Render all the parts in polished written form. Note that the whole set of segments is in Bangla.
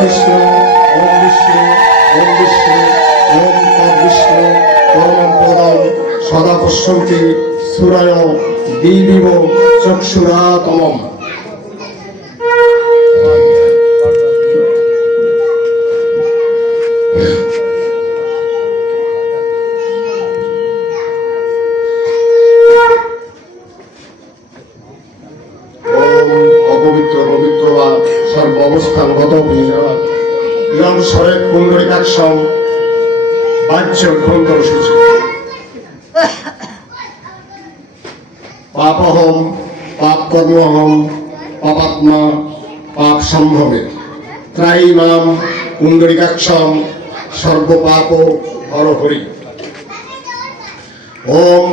বিষ্ণু ওম বিষ্ণু ওম বিষ্ণু ওম তদ্বিষ্ণু পরমং পদম সদা পশ্যন্তি সূরায় দিবিব চক্ষুরাতমম। সর্বাবস্থানগত ইয়ং স্বরে পুণ্ডরিকাক্ষম বাহ্য গ্রন্থ সূচি পাপহম পাপ কর্মহম পাপাত্মা পাপ সম্ভবে ত্রাইমাম পুণ্ডরিকাক্ষম সর্বপাপ হরহরি। ওম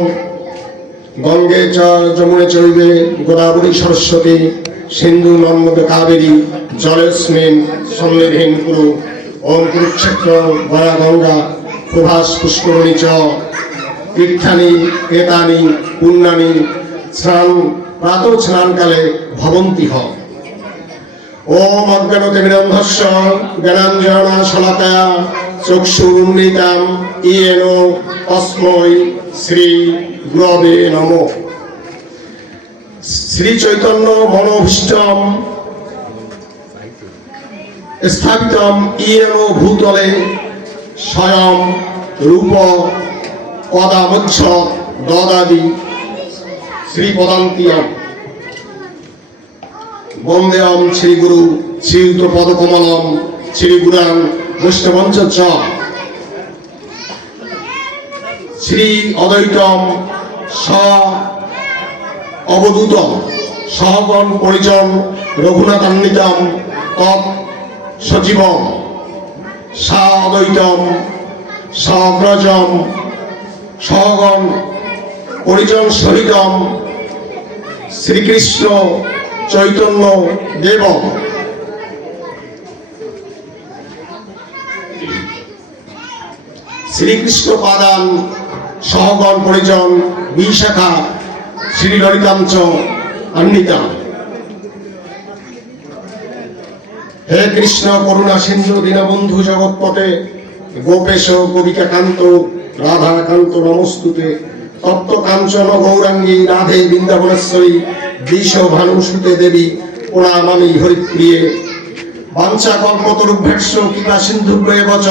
গঙ্গে চ যমুনে চৈবে গোদাবরী সরস্বতী সিন্ধু নর্মদে কাবেরী জলেস্মিন সন্নিধিং কুরু। ওম কুরুক্ষেত্র গয়া গঙ্গা প্রভাস পুষ্করণী চ তীর্থানি এতানি পুণ্যানি স্নান প্রাতঃ স্নানকালে ভবন্তি হ। ওম অজ্ঞানতিমিরন্ধস্য জ্ঞানাঞ্জনা শলাকায়া চক্ষুরুন্মিলিতাং ইয়েন তস্मै শ্রী গুরবে নমঃ। শ্রী চৈতন্য মনোভীষ্টম স্থাপিতম ইয়েন ভূতলে স্বয়ং রূপ পদামচ্ছ দদাদি শ্রীপদান্তিয়াম। বন্দেয়ম শ্রীগুরু শ্রীযুত পদকমলম শ্রীগুরাং বৈষ্ণবঞ্চ চ। শ্রী অদ্বৈতম স অবধূতম সহগণ পরিজন রঘুনাথান্বিতম তৎ সজীবম সা অদ্বৈতম সগ্রজম সহগণ পরিজন সহিতম শ্রীকৃষ্ণ চৈতন্য দেব। শ্রীকৃষ্ণ পাদান সহগণ পরিজন বিশাখা শ্রী ললিতাঞ্চ অন্বিতা। হে কৃষ্ণ করুণা সিন্ধু দীনবন্ধু জগৎপতে গোপেশ গোপিকাকান্ত রাধাকান্ত নমস্তুতে। তপ্ত কাঞ্চন গৌরাঙ্গী রাধে বৃন্দাবনেশ্বরী বিষ ভানুসুতে দেবী প্রণামামি হরিপ্রিয়ে। বাঞ্ছা কল্পতরুভ্যশ্চ কৃপা সিন্ধুভ্যেব চ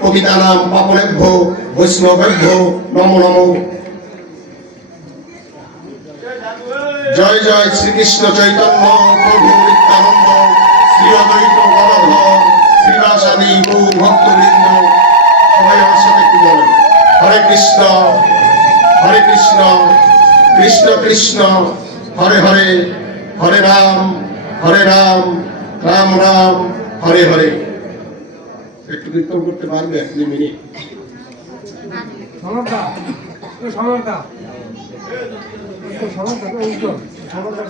পতিতানাং পাবনেভ্যো বৈষ্ণবেভ্যো নমো নমঃ। জয় জয় শ্রীকৃষ্ণ চৈতন্য প্রভু নিত্যানন্দ শ্রী অদ্বৈত গদাধর শ্রীবাসাদি গৌর ভক্তবৃন্দ। সবাই আমার সাথে একটু বলেন হরে কৃষ্ণ কৃষ্ণ কৃষ্ণ হরে হরে হরে রাম রাম রাম হরে হরে। একটু কীর্তন করতে পারবে 1 মিনিট? Hare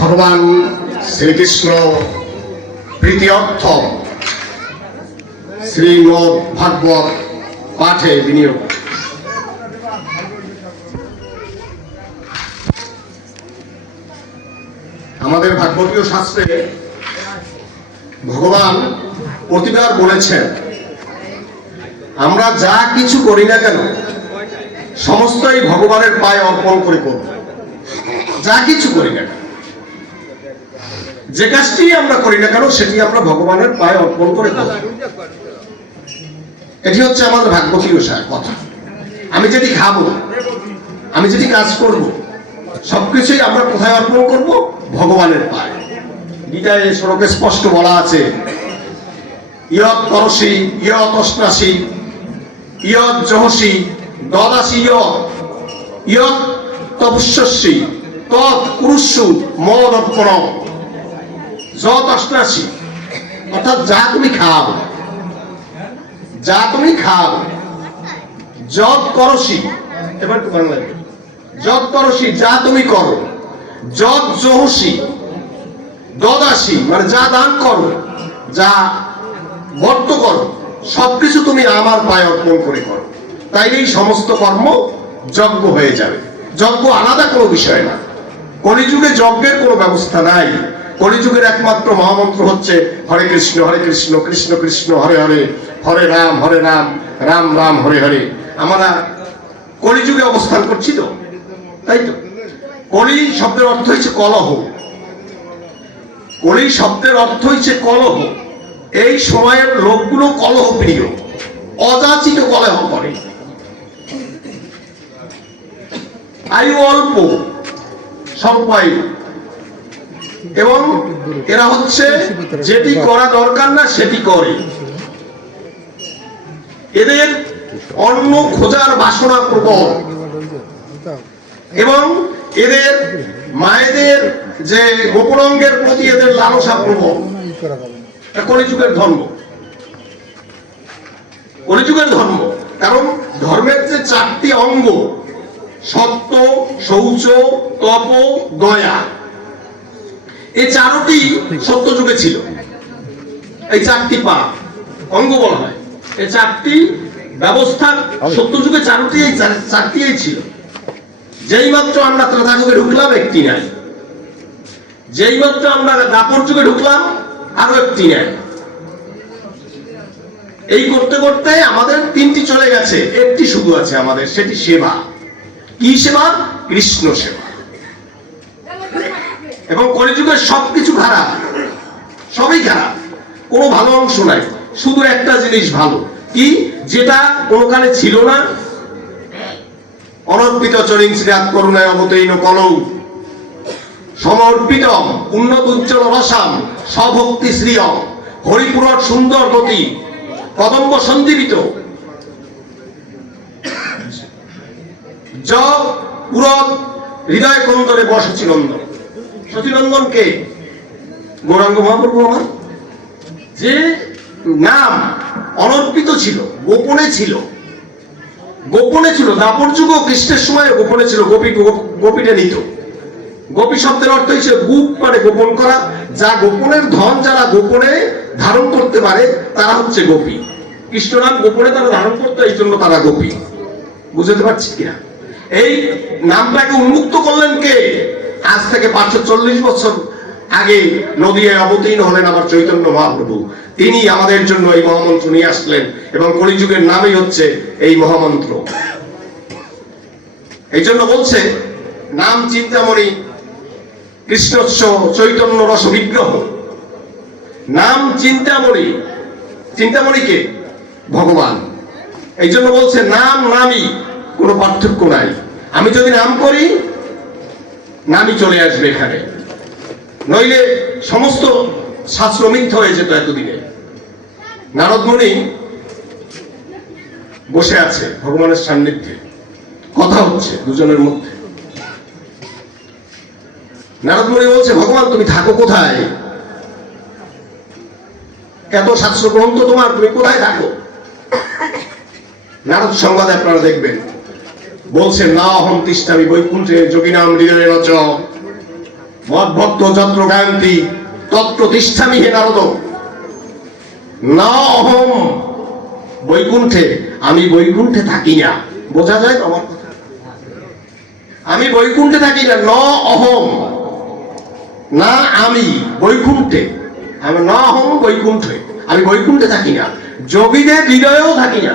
ভগবান শ্রীকৃষ্ণ প্রীত্যর্থ শ্রীমদ্ ভাগবত পাঠে বিনিয়োগ। আমাদের ভাগবতীয় শাস্ত্রে ভগবান প্রতিবার বলেছেন, আমরা যা কিছু করি না কেন সমস্তই ভগবানের পায়ে অর্পণ করে করব। যা কিছু করি না, যে কাজটি আমরা করি না কেন সেটি আমরা ভগবানের পায়ে অর্পণ করে করব। এটি হচ্ছে আমাদের ভাগবতীয় কথা। আমি যেটি খাবো, আমি যেটি কাজ করব, সবকিছুই আমরা কোথায় অর্পণ করব? ভগবানের পায়ে। গীতায় শ্লোকে স্পষ্ট বলা আছে, ইয়ৎ করসি ইয়ৎ অশ্নাসি ইয়ৎ জহসি দদাসি ইয়ৎ তপস্যসি তৎ কুরুষ্যু মদ অর্পণ। যৎ অশ্নাসি অর্থাৎ যা তুমি খাও, যা তুমি খাও। যৎ করসি, এবার একটু বাংলায়, যৎ করসি যা তুমি করো। যৎ জহসি দদাসি মানে যা দান করো, যা বর্ত করো, সবকিছু তুমি আমার পায়ে অর্পণ করে করো। তাই এই সমস্ত কর্ম যজ্ঞ হয়ে যাবে। যজ্ঞ আলাদা কোনো বিষয় না। কলিযুগে যজ্ঞের কোনো ব্যবস্থা নাই। কলিযুগের একমাত্র মহামন্ত্র হচ্ছে হরে কৃষ্ণ কৃষ্ণ কৃষ্ণ হরে হরে, হরে রাম রাম রাম হরে হরে। আমরা কলিযুগে অবস্থান করছি তো, তাই তো। কলি শব্দের অর্থ হচ্ছে কলহ। কলি শব্দের অর্থ হচ্ছে কলহ। এই সময়ের লোকগুলো কলহ প্রিয়, অযাচিত কলহ করে, আয়ু অল্প, স্বল্প আয়ু, এবং এরা হচ্ছে যেটি করা দরকার না সেটি করে। এদের অন্ন খোঁজার বাসনা প্রবল, এবং এদের মায়েদের যে গোপনাঙ্গের প্রতি এদের লালসা প্রবল। কলিযুগের ধর্ম, কলিযুগের ধর্ম। কারণ ধর্মের যে 4টি অঙ্গ, সত্য, শৌচ, তপ, দয়া, এই 4টি সত্য যুগে ছিল। এই 4টি পা অঙ্গ বলা হয়। এই 4টি ব্যবস্থা সত্য যুগে 4টি ছিল। যেই মাত্র আমরা ত্রেতা যুগে ঢুকলাম, একটি নাই। যেই মাত্র আমরা দাপর যুগে ঢুকলাম, আরো একটি নাই। এই করতে করতে আমাদের 3টি চলে গেছে, একটি শুধু আছে আমাদের, সেটি সেবা। কি সেবা? কৃষ্ণ সেবা। এবং কলিযুগের সবকিছু খারাপ, সবই খারাপ, কোনো ভালো অংশ নাই। শুধু একটা জিনিস ভালো, কি? যেটা কোনকালে ছিল না। অনর্পিত চরিং শ্রীয়াত করুণায় অবতীর্ণ কলৌ সমর্পিত উন্নত উজ্জ্বল রসাম স্বভক্তি শ্রিয়ম হরিপুরট সুন্দর গতি কদম্ব সন্দীপিত য পুরত হৃদয় কন্দরে বসচিনন্দন। সচিনন্দন কে? গৌরাঙ্গ মহাপ্রভু আমার। যে নাম অনর্পিত ছিল, গোপনে ছিল, গোপনে ছিল। দাপর যুগ কৃষ্ণের সময় গোপনে ছিল। গোপীটা নিত। গোপী শব্দের অর্থ হচ্ছে গুপ, মানে গোপন করা। যা গোপনের ধন যারা গোপনে ধারণ করতে পারে তারা হচ্ছে গোপী। কৃষ্ণ নাম গোপনে তারা ধারণ করতো, এই জন্য তারা গোপী। বুঝতে পারছি কিনা? এই নামটাকে উন্মুক্ত করলেন কে? আজ থেকে 540 বছর আগে নদিয়ায় অবতীর্ণ হলেন আমার চৈতন্য মহাপ্রভু। তিনি আমাদের জন্য এই মহামন্ত্র নিয়ে আসলেন, এবং কলিযুগের নামই হচ্ছে এই মহামন্ত্র। এই জন্য বলছে নাম চিন্তামণি কৃষ্ণোৎস চৈতন্য রস বিগ্রহ। নাম চিন্তামণি, চিন্তামণিকে ভগবান। এই জন্য বলছে নাম নামই, কোনো পার্থক্য নাই। আমি যদি নাম করি, নামই চলে আসবে এখানে, নইলে সমস্ত শাস্ত্র মিথ্যা হয়ে যেত এতদিনে। নারদ মুনি বসে আছে ভগবানের সান্নিধ্যে, কথা হচ্ছে দুজনের মধ্যে। নারদ মুনি বলছে, ভগবান তুমি থাকো কোথায়? এত শাস্ত্র গ্রন্থ তোমার, তুমি কোথায় থাকো? নারদ সংবাদে আপনারা দেখবেন বলছে, না অহম তিষ্ঠামি বৈকুণ্ঠে যোগিনাম হৃদয়ে রচ মদ ভক্ত যত্র গায়ন্তি তত্র তিষ্ঠামি হে নারদ। না অহম বৈকুণ্ঠে, আমি বৈকুণ্ঠে থাকি না। বোঝা যায় আমার কথা? আমি বৈকুণ্ঠে থাকি না। ন অহম, না আমি বৈকুণ্ঠে, আমি না অহম বৈকুণ্ঠে, আমি বৈকুণ্ঠে থাকি না। যোগীদের হৃদয়েও থাকি না।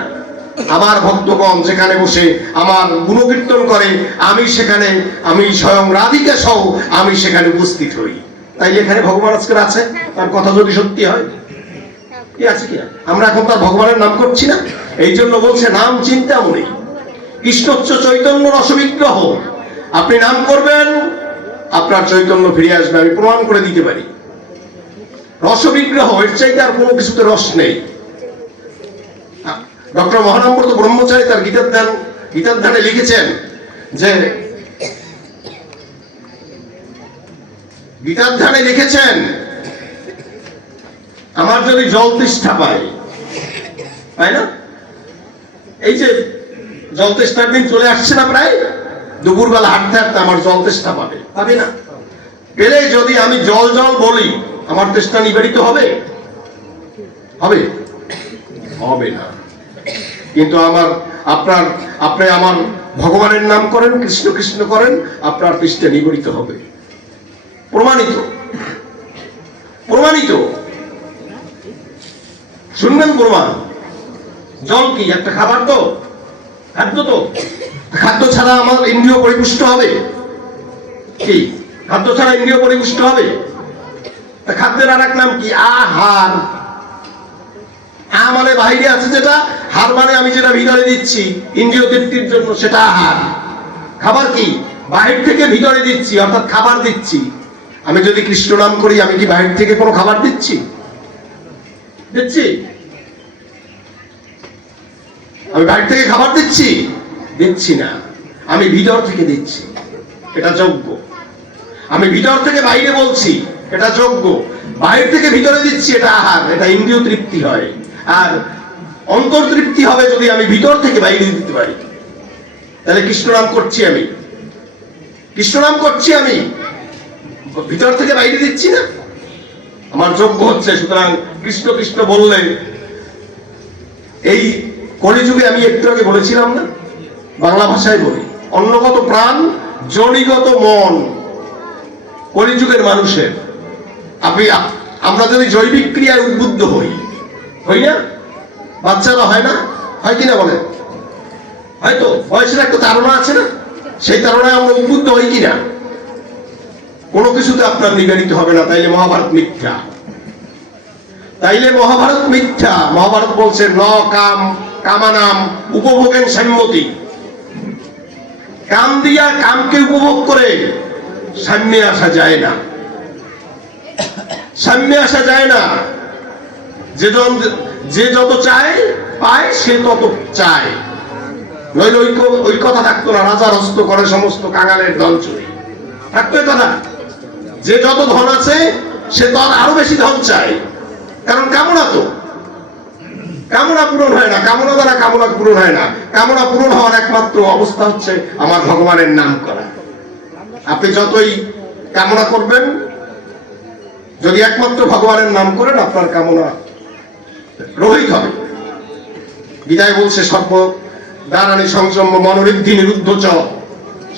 আমার ভক্তগণ যেখানে বসে আমার গুণকীর্তন করে, আমি সেখানে, আমি স্বয়ং রাধিকা সহ আমি সেখানে উপস্থিত হই। তাই এখানে ভগবান আজকের আছে, তার কথা যদি সত্যি হয়। কি আছে কিনা? আমরা এখন তার ভগবানের নাম করছি না। এই জন্য বলছে নাম চিন্তামণি কৃষ্ণোচ্চ চৈতন্য রসবিগ্রহ। আপনি নাম করবেন, আপনার চৈতন্য ফিরে আসবে। আমি প্রমাণ করে দিতে পারি। রসবিগ্রহ, এর চাইতে আর কোনো কিছুতে রস নেই। ডক্টর মহানম্বর ব্রহ্মচারী তার গীতার ধ্যানে লিখেছেন যে, গীতার ধ্যানে লিখেছেন, আমার যদি জল তৃষ্ণা পায়, তাই না? এই যে জল তৃষ্ণার দিন চলে আসছে না, প্রায় দুপুরবেলা হাঁটতে হাঁটতে আমার জল তৃষ্ণা পাবে, পাবে না? পেলে যদি আমি জল জল বলি, আমার তৃষ্ণা নিবারিত হবে? হবে? হবে না। কিন্তু আপনি আমার ভগবানের নাম করেন, কৃষ্ণ কৃষ্ণ করেন, আপনার তৃষ্ণা নিবারিত হবে। প্রমাণিত, প্রমাণিত। শুনবেন প্রমাণ। জল কি একটা খাবার? তো খাদ্য। তো খাদ্য ছাড়া আমার ইন্দ্রিয় পরিপুষ্ট হবে? কি খাদ্য ছাড়া ইন্দ্রিয় পরিপুষ্ট হবে? খাদ্যের আর এক নাম কি? আহার। মানে বাইরে আছে যেটা, হার মানে আমি যেটা ভিতরে দিচ্ছি ইন্দ্রিয় তৃপ্তির জন্য, সেটা আহার। খাবার কি? বাহির থেকে ভিতরে দিচ্ছি, অর্থাৎ খাবার দিচ্ছি। আমি যদি কৃষ্ণ নাম করি, আমি কি বাহির থেকে কোনো খাবার দিচ্ছি? দিচ্ছি? আমি বাহির থেকে খাবার দিচ্ছি? দিচ্ছি না, আমি ভিতর থেকে দিচ্ছি, এটা যোগ্য। আমি ভিতর থেকে বাইরে বলছি, এটা যোগ্য। বাইরে থেকে ভিতরে দিচ্ছি, এটা আহার, এটা ইন্দ্রিয় তৃপ্তি হয়। আর অন্তর তৃপ্তি হবে যদি আমি ভিতর থেকে বাইরে দিতে পারি। তাহলে কৃষ্ণ নাম করছি, আমি কৃষ্ণ নাম করছি, আমি ভিতর থেকে বাইরে দিচ্ছি না, আমার যোগ্য হচ্ছে। সুতরাং কৃষ্ণ কৃষ্ণ বললে, এই কলিযুগে আমি একটু আগে বলেছিলাম না, বাংলা ভাষায় বলি, অন্নগত প্রাণ, জনিগত মন কলিযুগের মানুষের। আমরা যদি জৈবিক ক্রিয়ায় উদ্বুদ্ধ হই না? বাচ্চারা হয় না? হয় কিনা বলেন? হয়তো বয়সের একটা ধারণা আছে না, সেই ধারণায় আমরা উদ্বুদ্ধ হই কিনা? কোনো কিছুতে আপনার নিবেদিত হবে না, তাইলে মহাভারত মিথ্যা। তাইলে মহাভারত মিথ্যা। মহাভারত বলছে ন কাম কামানাম উপভোগেন সাম্যতি। কাম দিয়া কামকে উপভোগ করে সাম্যে আসা যায় না, সাম্যে আসা যায় না। যে যত চায় পায়, সে তত চায়। নইলে ওই কথা থাকতো না, রাজার হস্ত করে সমস্ত কাঙালের ধন চুরি, থাকতো এই কথা। যে যত ধন আছে সে তো আরো বেশি ধন চায়, কারণ কামনা তো, কামনা পূরণ হয় না, কামনা দ্বারা কামনা পূরণ হয় না। কামনা পূরণ হওয়ার একমাত্র অবস্থা হচ্ছে আমার ভগবানের নাম করা। আপনি যতই কামনা করবেন, যদি একমাত্র ভগবানের নাম করেন, আপনার কামনা রহিত হবে। গীতায় বলছে সর্ব দ্বারানি সংযম মনোঋদ্ধি নিরুদ্ধ চ।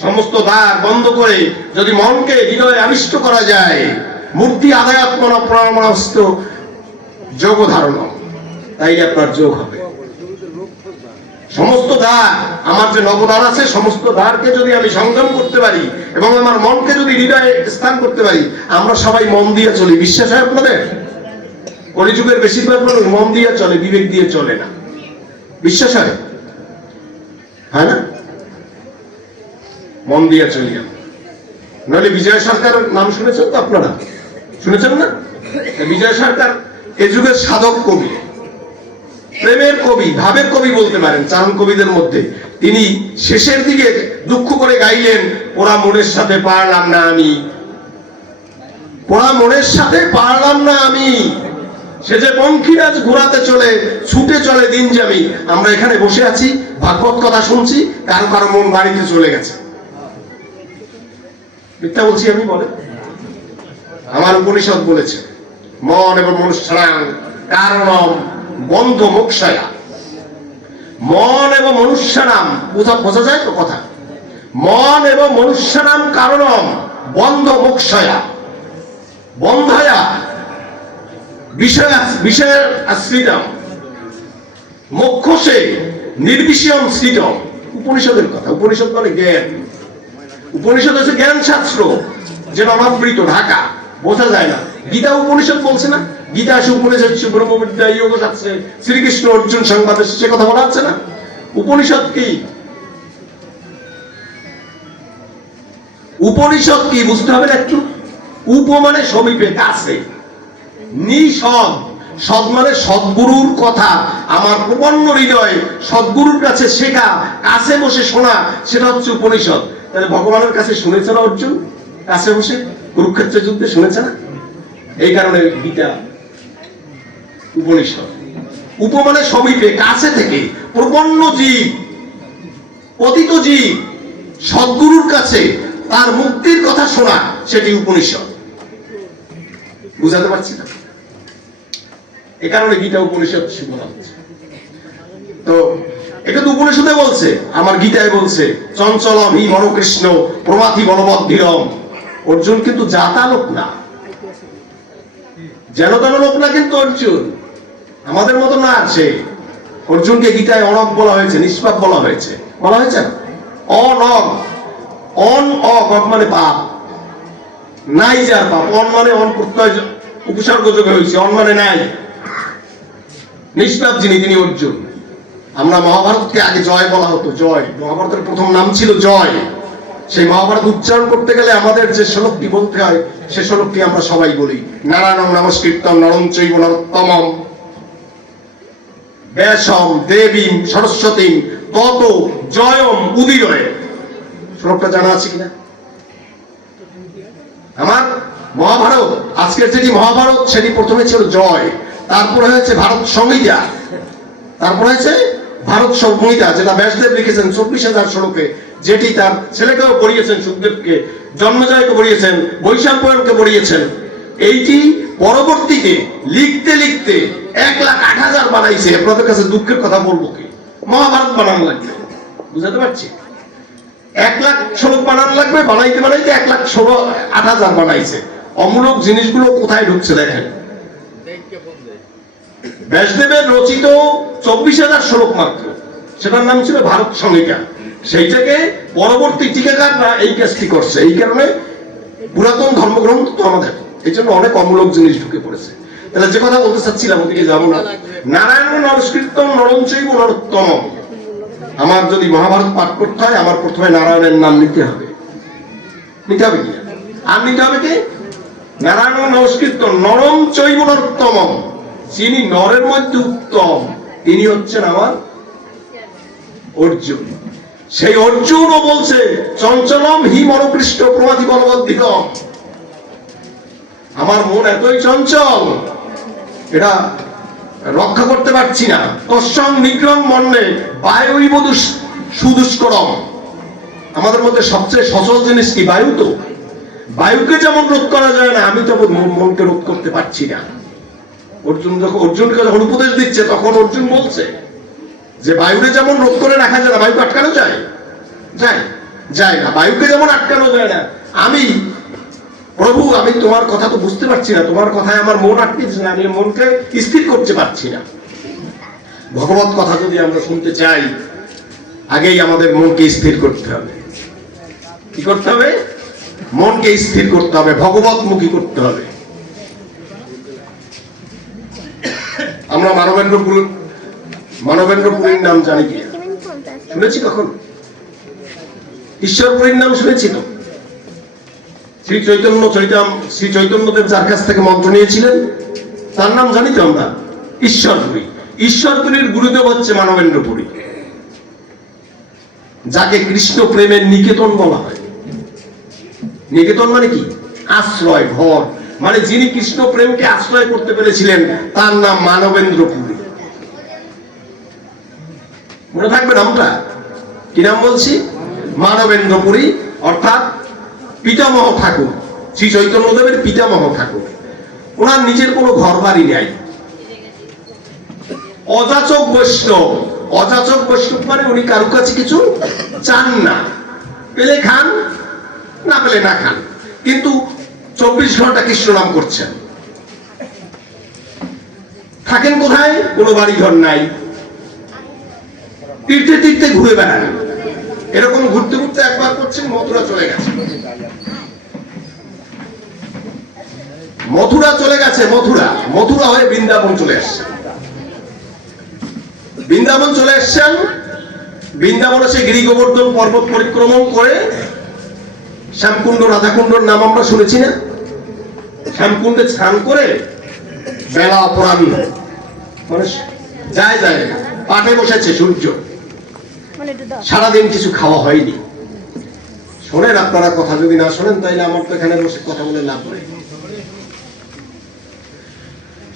সমস্ত দ্বার বন্ধ করে যদি মনকে হৃদয়ে আবিষ্ট করা যায়, মূর্তি আদায়াত্মনা প্রাণাস্ত যোগ ধারণ, তাই আপনার যোগ হবে। সমস্ত দ্বার, আমার যে নবদ্বার আছে, সমস্ত দ্বারকে যদি আমি সংযম করতে পারি এবং আমার মনকে যদি হৃদয়ে স্থান করতে পারি, আমরা সবাই মন দিয়ে চলি। বিশ্বাস হয় আপনাদের? কলিযুগের বেশিরভাগ মানুষ মন দিয়ে চলে, বিবেক দিয়ে চলে না। বিশ্বাস হয়? হয় না? মন দিয়ে চলি আমরা। নইলে বিজয় সরকার নাম শুনেছেন তো আপনারা? শুনেছেন না? বিজয় সরকার এ যুগের সাধক কবি, প্রেমের কবি, ভাবের কবি বলতে পারেন চারণ কবিদের মধ্যে। তিনি শেষের দিকে দুঃখ করে গাইলেন, ওরা মনের সাথে পারলাম না আমি, ওরা মনের সাথে পারলাম না আমি। সে যে পঙ্খিরাজ ঘোরাতে চলে, ছুটে চলে দিন যাবি। আমরা এখানে বসে আছি, ভাগবত কথা শুনছি, কারো কারো মন বাড়িতে চলে গেছে। মিথ্যা বলছি আমি? বলে আমার উপনিষদ বলেছে, মন এবং মনুষ্যাং কারণম বন্ধ মোক্ষয়া। মন এবং মনুষ্যানাম, বোঝা যায় তো কথা? মন এবং মনুষ্যানাম কারণম বন্ধ মোক্ষয়া। বন্ধয়া বিষয়ের আশ্রিতম, মোক্ষসে নির্বিষয়ম স্থিতম। উপনিষদের কথা। উপনিষদ মানে জ্ঞান। উপনিষদ হচ্ছে জ্ঞান শাস্ত্র, যেটা অনাবৃত, ঢাকা, বোঝা যায় না। গীতা উপনিষদ বলছে না? গীতা আছে উপনিষদ, ব্রহ্মবিদ্যা যোগ শাস্ত্রে শ্রীকৃষ্ণ অর্জুন সংবাদে সে কথা বলা আছে না? উপনিষদ কি? উপনিষদ কি বুঝতে হবে না একটু? উপ মানে সমীপে, কাছে। নিঃসদ, সদ মানে সদ্গুরুর কথা আমার প্রপন্ন হৃদয়, সদ্গুরুর কাছে শেখা, কাছে বসে শোনা, সেটা হচ্ছে উপনিষদ। তাহলে ভগবানের কাছে শুনেছে না অর্জুন? কাছে বসে কুরুক্ষেত্রের যুদ্ধে শুনেছে না? এই কারণে গীতা উপনিষদ। উপ মানে সমীপে, কাছে থেকে। প্রপন্ন জীব, পতিত জীব সদ্গুরুর কাছে তার মুক্তির কথা শোনা, সেটি উপনিষদ। বুঝাতে পারছি না? এ কারণে গীতা উপনিষদ বলা হচ্ছে। তো এটা তো উপনিষদে বলছে, আমার গীতায় বলছে চঞ্চলম হি মনকৃষ্ণ প্রমাথি বলবদ্ধিরম। অর্জুন কিন্তু জাতা লোক না, যেন তেন লোক না কিন্তু অর্জুন, আমাদের মতো না আছে। অর্জুনকে গীতায় অনগ বলা হয়েছে, নিষ্পাপ বলা হয়েছে। বলা হয়েছে অনগ। অন অগ মানে পাপ, নাই যার পাপ। অন মানে অন প্রত্যয় উপসর্গযোগে হয়েছে, অনমানে নাই। নিষ্পাপ যিনি, তিনি অর্জুন। আমরা মহাভারতকে আগে জয় বলা হতো, জয়। মহাভারতের প্রথম নাম ছিল জয়। সেই মহাভারত উচ্চারণ করতে গেলে আমাদের যে শ্লোকটি বলতে হয়, সে শ্লোকটি আমরা সবাই বলি, নারায়ণং নমস্কৃত্যং নরং চৈব নরোত্তমম ব্যাসম দেবীম সরস্বতীম তত জয়ম উদীরয়ে। শ্লোকটা জানা আছে কিনা? আমার মহাভারত, আজকের যেটি মহাভারত, সেটি প্রথমে ছিল জয়, তারপরে হয়েছে ভারত সংহিতা, তারপরে হয়েছে ভারত সংহিতা, যেটা ব্যাসদেব লিখেছেন 24,000 শ্লোকে, যেটি তার ছেলেকেও পড়িয়েছেন, সুখদেবকে, জন্মজয়কে পড়িয়েছেন, বৈশাম্পায়নকে পড়িয়েছেন। এইটি পরবর্তীতে লিখতে লিখতে 1,08,000 বানাইছে। আপনাদের কাছে দুঃখের কথা বলবো কি, মহাভারত বানানো লাগবে, বুঝাতে পারছি? 1,00,000 শ্লোক বানানো লাগবে, বানাইতে বানাইতে 1,08,000 বানাইছে। অমূলক জিনিসগুলো কোথায় ঢুকছে দেখেন। ব্যাসদেবের রচিত 24,000 শ্লোক মাত্র, সেটার নাম ছিল ভারত সংহিতা। সেইটাকে পরবর্তী টিকাকাররা এই কাজটি করছে। এই কারণে পুরাতন ধর্মগ্রন্থ তো আমাদের, এই জন্য অনেক অমূলক জিনিস ঢুকে পড়েছে। তাহলে যে কথা বলতে চাচ্ছিলাম ওদিকে যাবো না। নারায়ণ নমস্কৃত্যং নরং চৈব নরোত্তমম। আমার যদি মহাভারত পাঠ করতে হয়, আমার প্রথমে নারায়ণের নাম নিতে হবে। নিতে হবে কি? আর নিতে হবে কি? নারায়ণ নমস্কৃত্যং নরং চৈব নরোত্তমম। যিনি নরের মধ্যে উত্তম, তিনি হচ্ছেন আমার অর্জুন। সেই অর্জুনও বলছে চঞ্চলম হি মনোকৃষ্ট প্রমাধি বলবদ্ধিকম। আমার মন এতই চঞ্চল, এটা রক্ষা করতে পারছি না। তস্যং নিগ্রহং মন্যে বায়ুই সুদুষ্করম। আমাদের মধ্যে সবচেয়ে সচল জিনিস কি? বায়ু। তো বায়ুকে যেমন রোধ করা যায় না, আমি তখন মনকে রোধ করতে পারছি না। অর্জুনকে যখন উপদেশ দিচ্ছে, তখন অর্জুন বলছে যে বায়ুকে যেমন রোধ করে রাখা যায় না, বায়ুকে আটকানো যায়? যায় না। বায়ুকে যেমন আটকানো যায় না, আমি প্রভু, আমি তোমার কথা তো বুঝতে পারছি না, তোমার কথায় আমার মন আটকেছে না, আমি মনকে স্থির করতে পারছি না। ভগবত কথা যদি আমরা শুনতে চাই, আগেই আমাদের মনকে স্থির করতে হবে। কি করতে হবে? মনকে স্থির করতে হবে, ভগবতমুখী করতে হবে। আমরা মানবেন্দ্রপুরীর নাম জানি কি? শুনেছি কখন? ঈশ্বরপুরীর নাম শুনেছি তো। শ্রী চৈতন্যদেব যার কাছ থেকে মন্ত্র নিয়েছিলেন, তার নাম জানি তো আমরা, ঈশ্বরপুরী। ঈশ্বরপুরীর গুরুদেব হচ্ছে মানবেন্দ্রপুরী, যাকে কৃষ্ণ প্রেমের নিকেতন বলা হয়। নিকেতন মানে কি? আশ্রয়, ঘর। মানে যিনি কৃষ্ণ প্রেমকে আশ্রয় করতে পেরেছিলেন, তার নাম মানবেন্দ্রপুরী। মনে থাকবে নামটা? কি নাম বলছি? মানবেন্দ্রপুরী, অর্থাৎ পিতামহ ঠাকুর, শ্রী চৈতন্যদেবের পিতামহ ঠাকুর। ওনার নিজের কোনো ঘর বাড়ি নাই। অযাচক বৈষ্ণব। অযাচক বৈষ্ণব মানে উনি কারো কাছে কিছু চান না, পেলে খান, না পেলে না খান, কিন্তু 24 ঘন্টা কৃষ্ণ নাম করছেন। থাকেন কোথায়? কোনো বাড়ি ঘর নাই, তীর্থে তীর্থে ঘুরে বেড়ান। এরকম ঘুরতে ঘুরতে একবার করছেন মথুরা চলে গেছে। মথুরা হয়ে বৃন্দাবন চলে আসছেন। বৃন্দাবনে সে গিরি গোবর্ধন পর্বত পরিক্রমণ করে শ্যামকুণ্ড, রাধাকুণ্ডর নাম আমরা শুনেছি না? শ্যামকুণ্ডে স্নান করে বেলা অপরাহ্ন, মানে যায় পাটে বসেছে সূর্য, সারাদিন কিছু খাওয়া হয়নি। শোনেন আপনারা, কথা যদি না শোনেন তাইলে আমার তো এখানে বসে কথা বলে লাভ নেই।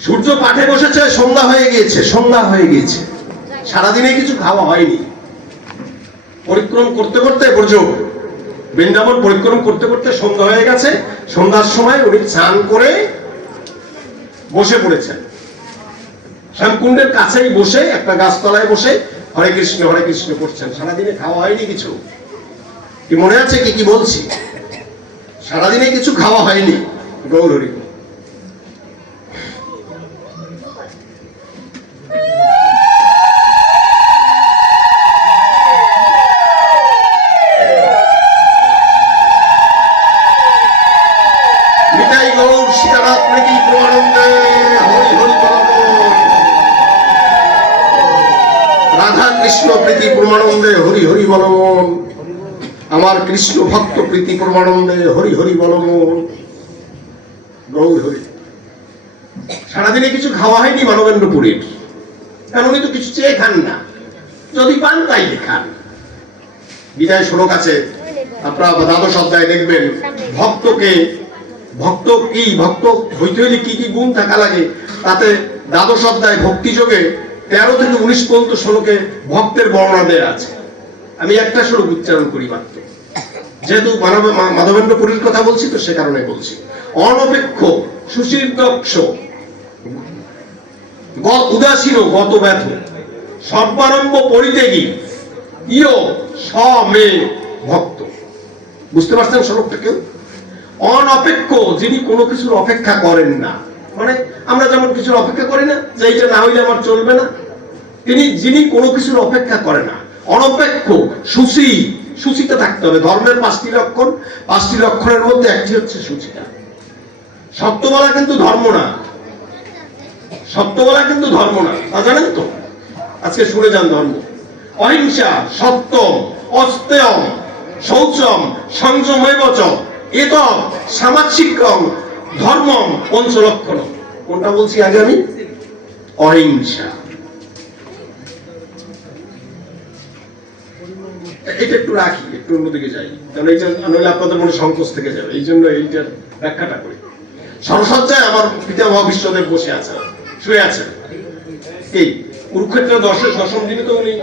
সূর্য পাঠে বসেছে, সন্ধ্যা হয়ে গিয়েছে, সারাদিনে কিছু খাওয়া হয়নি। পরিক্রম করতে করতে বৃন্দাবন পরিক্রম করতে করতে সন্ধ্যা হয়ে গেছে। সন্ধ্যার সময় উনি স্নান করে বসে পড়েছেন। শ্যামকুণ্ডের কাছেই বসে, একটা গাছতলায় বসে হরে কৃষ্ণ করছেন। সারাদিনে খাওয়া হয়নি কিছু। কি মনে আছে কি বলছি? সারাদিনে কিছু খাওয়া হয়নি। গৌর হরি। নিতাই গৌর সীতানাথ প্রীতি প্রমানন্দ প্রীতি পরমানন্দে হরি হরি বল মন, আমার কৃষ্ণ ভক্ত প্রীতি পরমানন্দে হরি হরি বল মন। গৌর হরি। সারাদিনে কিছু খাওয়া হয়নি মানবেন্দ্রপুরীর, কারণ উনি তো কিছু চেয়ে খান না, যদি পান তাই খান। বিদায় শ্লোক আছে, আপনারা দ্বাদশ অধ্যায় দেখবেন, ভক্তকে ভক্ত কি ভক্ত হইতে হইলে কি কি গুণ থাকা লাগে, তাতে দ্বাদশ অধ্যায় ভক্তিযোগে 13 থেকে 19 পর্যন্ত শ্লোকে ভক্তের বর্ণনা দেয়া আছে। আমি একটা শ্লোক উচ্চারণ করি মাত্র, যেহেতু মাধবেন্দ্রপুরীর কথা বলছি তো সে কারণে বলছি। অনপেক্ষ সুশীর্দক্ষ উদাসীন গত ব্যথ সর্বারম্ভ পরিত্যাগী ইয় সমে ভক্ত। বুঝতে পারছেন শ্লোকটা কেউ? অনপেক্ষ, যিনি কোনো কিছুর অপেক্ষা করেন না, মানে আমরা যেমন কিছুর অপেক্ষা করি না যে এইটা না হইলে আমার চলবে না, তিনি যিনি কোনো কিছুর অপেক্ষা করে না। অনপেক্ষ সুচি, সুচিতে থাকতে হবে। ধর্মের 5টি লক্ষণ, 5টি লক্ষণের মধ্যে একটি হচ্ছে সুচিতা। সত্য বলা কিন্তু ধর্ম না, সত্য বলা কিন্তু ধর্ম না, তা জানেন তো? আজকে শুনে যান ধর্ম। অহিংসা, সত্যম, অস্তেয়ম, শৌচম, সংযম এবচ এত সামাজিকম ধর্মম পঞ্চলক্ষণ। কোনটা বলছি আগে আমি? অহিংসা। এটা একটু রাখি, একটু অন্যদিকে যাই, কারণ এইটা নইলে আপনাদের মনে সংকোচ থেকে যাবে, এই জন্য এইটার ব্যাখ্যাটা করি। সরসজ্জায় আমার পিতামহ বিশ্বদেব বসে আছেন, শুয়ে আছেন। এই কুরুক্ষেত্র দশম দিনে তো উনি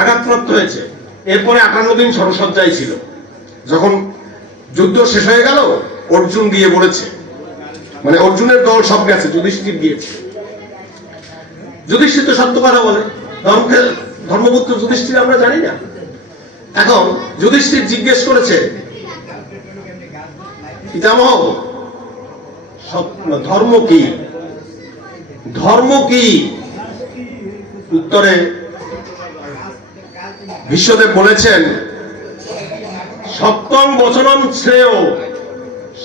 আঘাতপ্রাপ্ত হয়েছে। এরপরে 58 দিন সরসজ্জায় ছিল। যখন যুদ্ধ শেষ হয়ে গেল, অর্জুন দিয়ে বলেছে, মানে অর্জুনের দল সব গেছে, যুধিষ্ঠির গিয়েছে। যুধিষ্ঠির তো সত্য কথা বলে, ধর্মপুত্র যুধিষ্ঠির আমরা জানি না। এখন যুধিষ্ঠির জিজ্ঞেস করেছে, পিতামহ ধর্ম কি, ধর্ম কি? উত্তরে বিশ্বদেব বলেছেন, সত্যম বচনম শ্রেয়,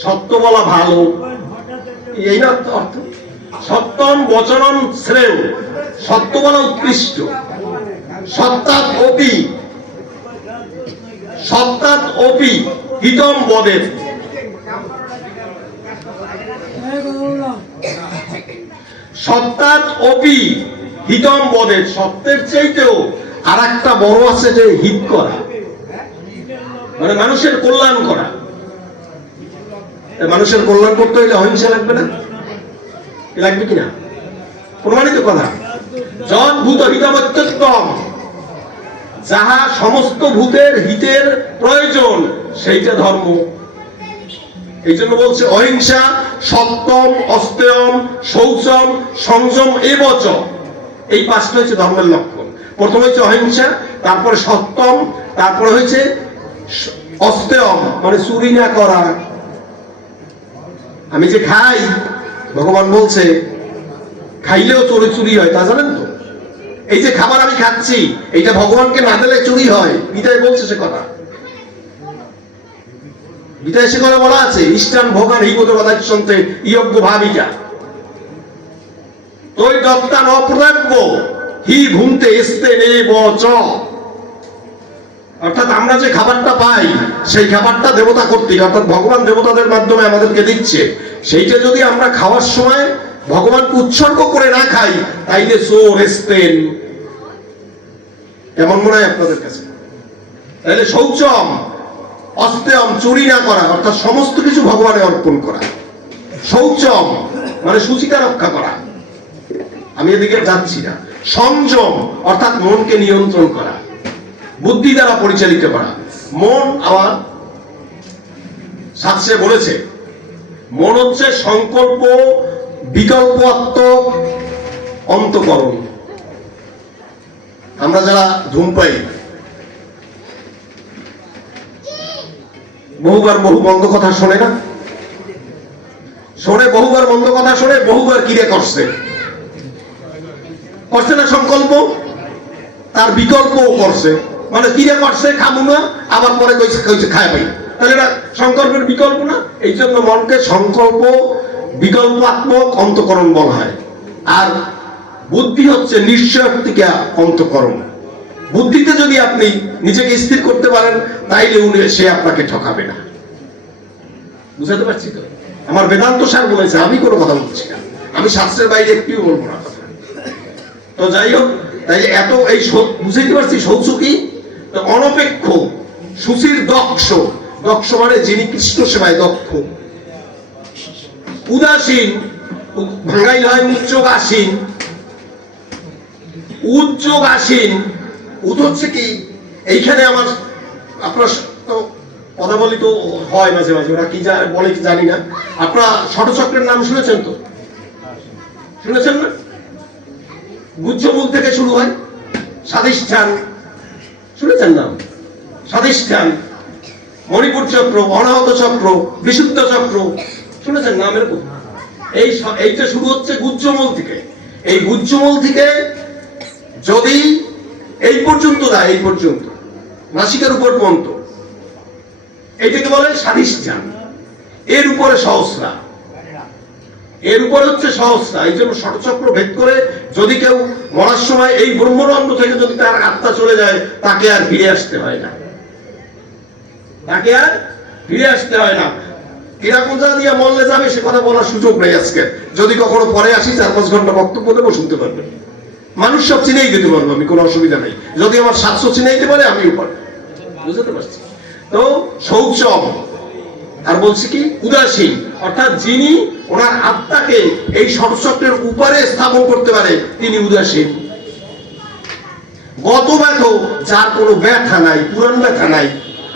সত্য বলা ভালো। এই না অর্থ? সত্যম বচনম শ্রেয়, সত্য বলা উৎকৃষ্ট। সত্যাৎ অপি, সত্যাৎ অপি হিতম বদেব। সত্যাৎ অপি হিতম বদেব, সত্যের চাইতেও আর একটা বড় আছে যে হিত করা, মানে মানুষের কল্যাণ করা। মানুষের কল্যাণ করতে হইলে অহিংসা লাগবে না? লাগবে কিনা? প্রমাণিত কথা। যৎ ভূত হিতমত্যত্তম, যাহা সমস্ত ভূতের হিতের প্রয়োজন, সেইটা ধর্ম। এই জন্য বলছে অহিংসা, সত্যম, অস্তেয়ম, শৌচম, সংযম এবচ। এই 5টা হচ্ছে ধর্মের লক্ষণ। প্রথম হচ্ছে অহিংসা, তারপরে সত্যম, তারপরে হচ্ছে অস্তেয়ম, মানে চুরি না করা। আমি যে খাই, ভগবান বলছে খাইলেও চোরে চুরি হয়, তা জানেন তো? এই যে খাবার আমি খাচ্ছি, এইটা ভগবানকে না দিলে চুরি হয়, গীতায় বলছে সে কথা। গীতায় সে কথা বলা আছে, ইষ্টান ভোগান হিগত বাদাচ্ছন্তে ইয়জ্ঞ ভাবিকা তৈ দত্তান অপ্রাপ্য হি ভুংতে এস্তে নেবচ। অর্থাৎ আমরা যে খাবারটা পাই, সেই খাবারটা দেবতা কর্তৃক, অর্থাৎ ভগবান দেবতাদের মাধ্যমে আমাদেরকে দিচ্ছে। সেইটা যদি আমরা খাওয়ার সময় ভগবানকে উৎসর্গ করে না খাই, তাইলে চোর এস্তেন। কেমন মনে হয় আপনাদের কাছে? তাহলে শৌচম, অস্তেয়ম, চুরি না করা, অর্থাৎ সমস্ত কিছু ভগবানে অর্পণ করা। শৌচম মানে সুচিতা রক্ষা করা, আমি এদিকে যাচ্ছি না। সংযম অর্থাৎ মনকে নিয়ন্ত্রণ করা, বুদ্ধি দ্বারা পরিচালিত করা। মন আবার শাস্ত্রে বলেছে, মন হচ্ছে সংকল্প বিকল্পাত্মক অন্তঃকরণ। আমরা যারা ধূমপাই, বহুবার বহু মন্দ কথা শোনে না? শোনে, বহুবার মন্দ কথা শোনে, বহুবার কিরে করছে, করছে না সংকল্প, তার বিকল্পও করছে, মানে কিরে করছে খাবো না, আবার পরে কইছে কইছে খায় পাই, তাহলে এটা সংকল্পের বিকল্প না? এই জন্য মনকে সংকল্প বিকল্পাত্মক অন্তঃকরণ বলা হয়। আর বুদ্ধি হচ্ছে নিশ্চয়টিকা অন্তঃকরণ। বুদ্ধিতে যদি আপনি নিজেকে স্থির করতে পারেন, তাইলে সে আপনাকে ঠকাবে না। বুঝাতে পারছি তো? আমার বেদান্ত স্যার বলেছে, আমি কোনো কথা বলছি না, আমি শাস্ত্রের বাইরে একটিও বলবো না কথা। তো যাই হোক, তাই এত এই বুঝাইতে পারছি শৌচ কি? তো অনপেক্ষ, সুচির দক্ষ, দক্ষ মানে যিনি কৃষ্ণ সেবায় দক্ষ। উদাসীন, ভাঙাইল হয় উচ্চগাসীন। উচ্চগাসীন উদ হচ্ছে কি? এইখানে আমার আপনার তো কথা বলি তো হয় মাঝে মাঝে, ওরা কি বলে কি জানি না। আপনারা ষটচক্রের নাম শুনেছেন তো? শুনেছেন না? গুহ্যমূল থেকে শুরু হয়, স্বাধিষ্ঠান শুনেছেন নাম? স্বাধিষ্ঠান, মণিপুর চক্র, অনাহত চক্র, বিশুদ্ধ চক্র শুনেছেন নাম? এরকম এইটা শুরু হচ্ছে গুহ্যমূল থেকে। এই গুহ্যমূল থেকে যদি এই পর্যন্ত যায়, এই পর্যন্ত নাসিকার উপর পর্যন্ত, এইটাকে বলে স্বাধিষ্ঠান। এর উপরে সহস্রা, এর উপরে হচ্ছে সহস্রা। এই জন্য ষটচক্র ভেদ করে যদি কেউ মরার সময় এই ব্রহ্মরন্ধ্র থেকে যদি তার আত্মা চলে যায়, তাকে আর ফিরে আসতে হয় না, তাকে আর ফিরে আসতে হয় না। কিরকম যা দিয়ে মরলে যাবে সে কথা বলার সুযোগ নেই আজকে। যদি কখনো পরে আসি 4-5 ঘন্টা বক্তব্য দেবো, শুনতে পারবেন। মানুষ সব চিনেই দিতে পারবো আমি, কোনো অসুবিধা নেই। যদি আমার 700 চিনাইতে পারে, আমিও পারি। বুঝতে পারছি তো? শৌচ আর বলছি কি? উদাসীন, অর্থাৎ যিনি ওনার আত্মাকে এই ষটচক্রের উপরে স্থাপন করতে পারে, তিনি উদাসীন। গত ব্যথ, যার কোনো ব্যথা নাই, পুরান ব্যথা নাই।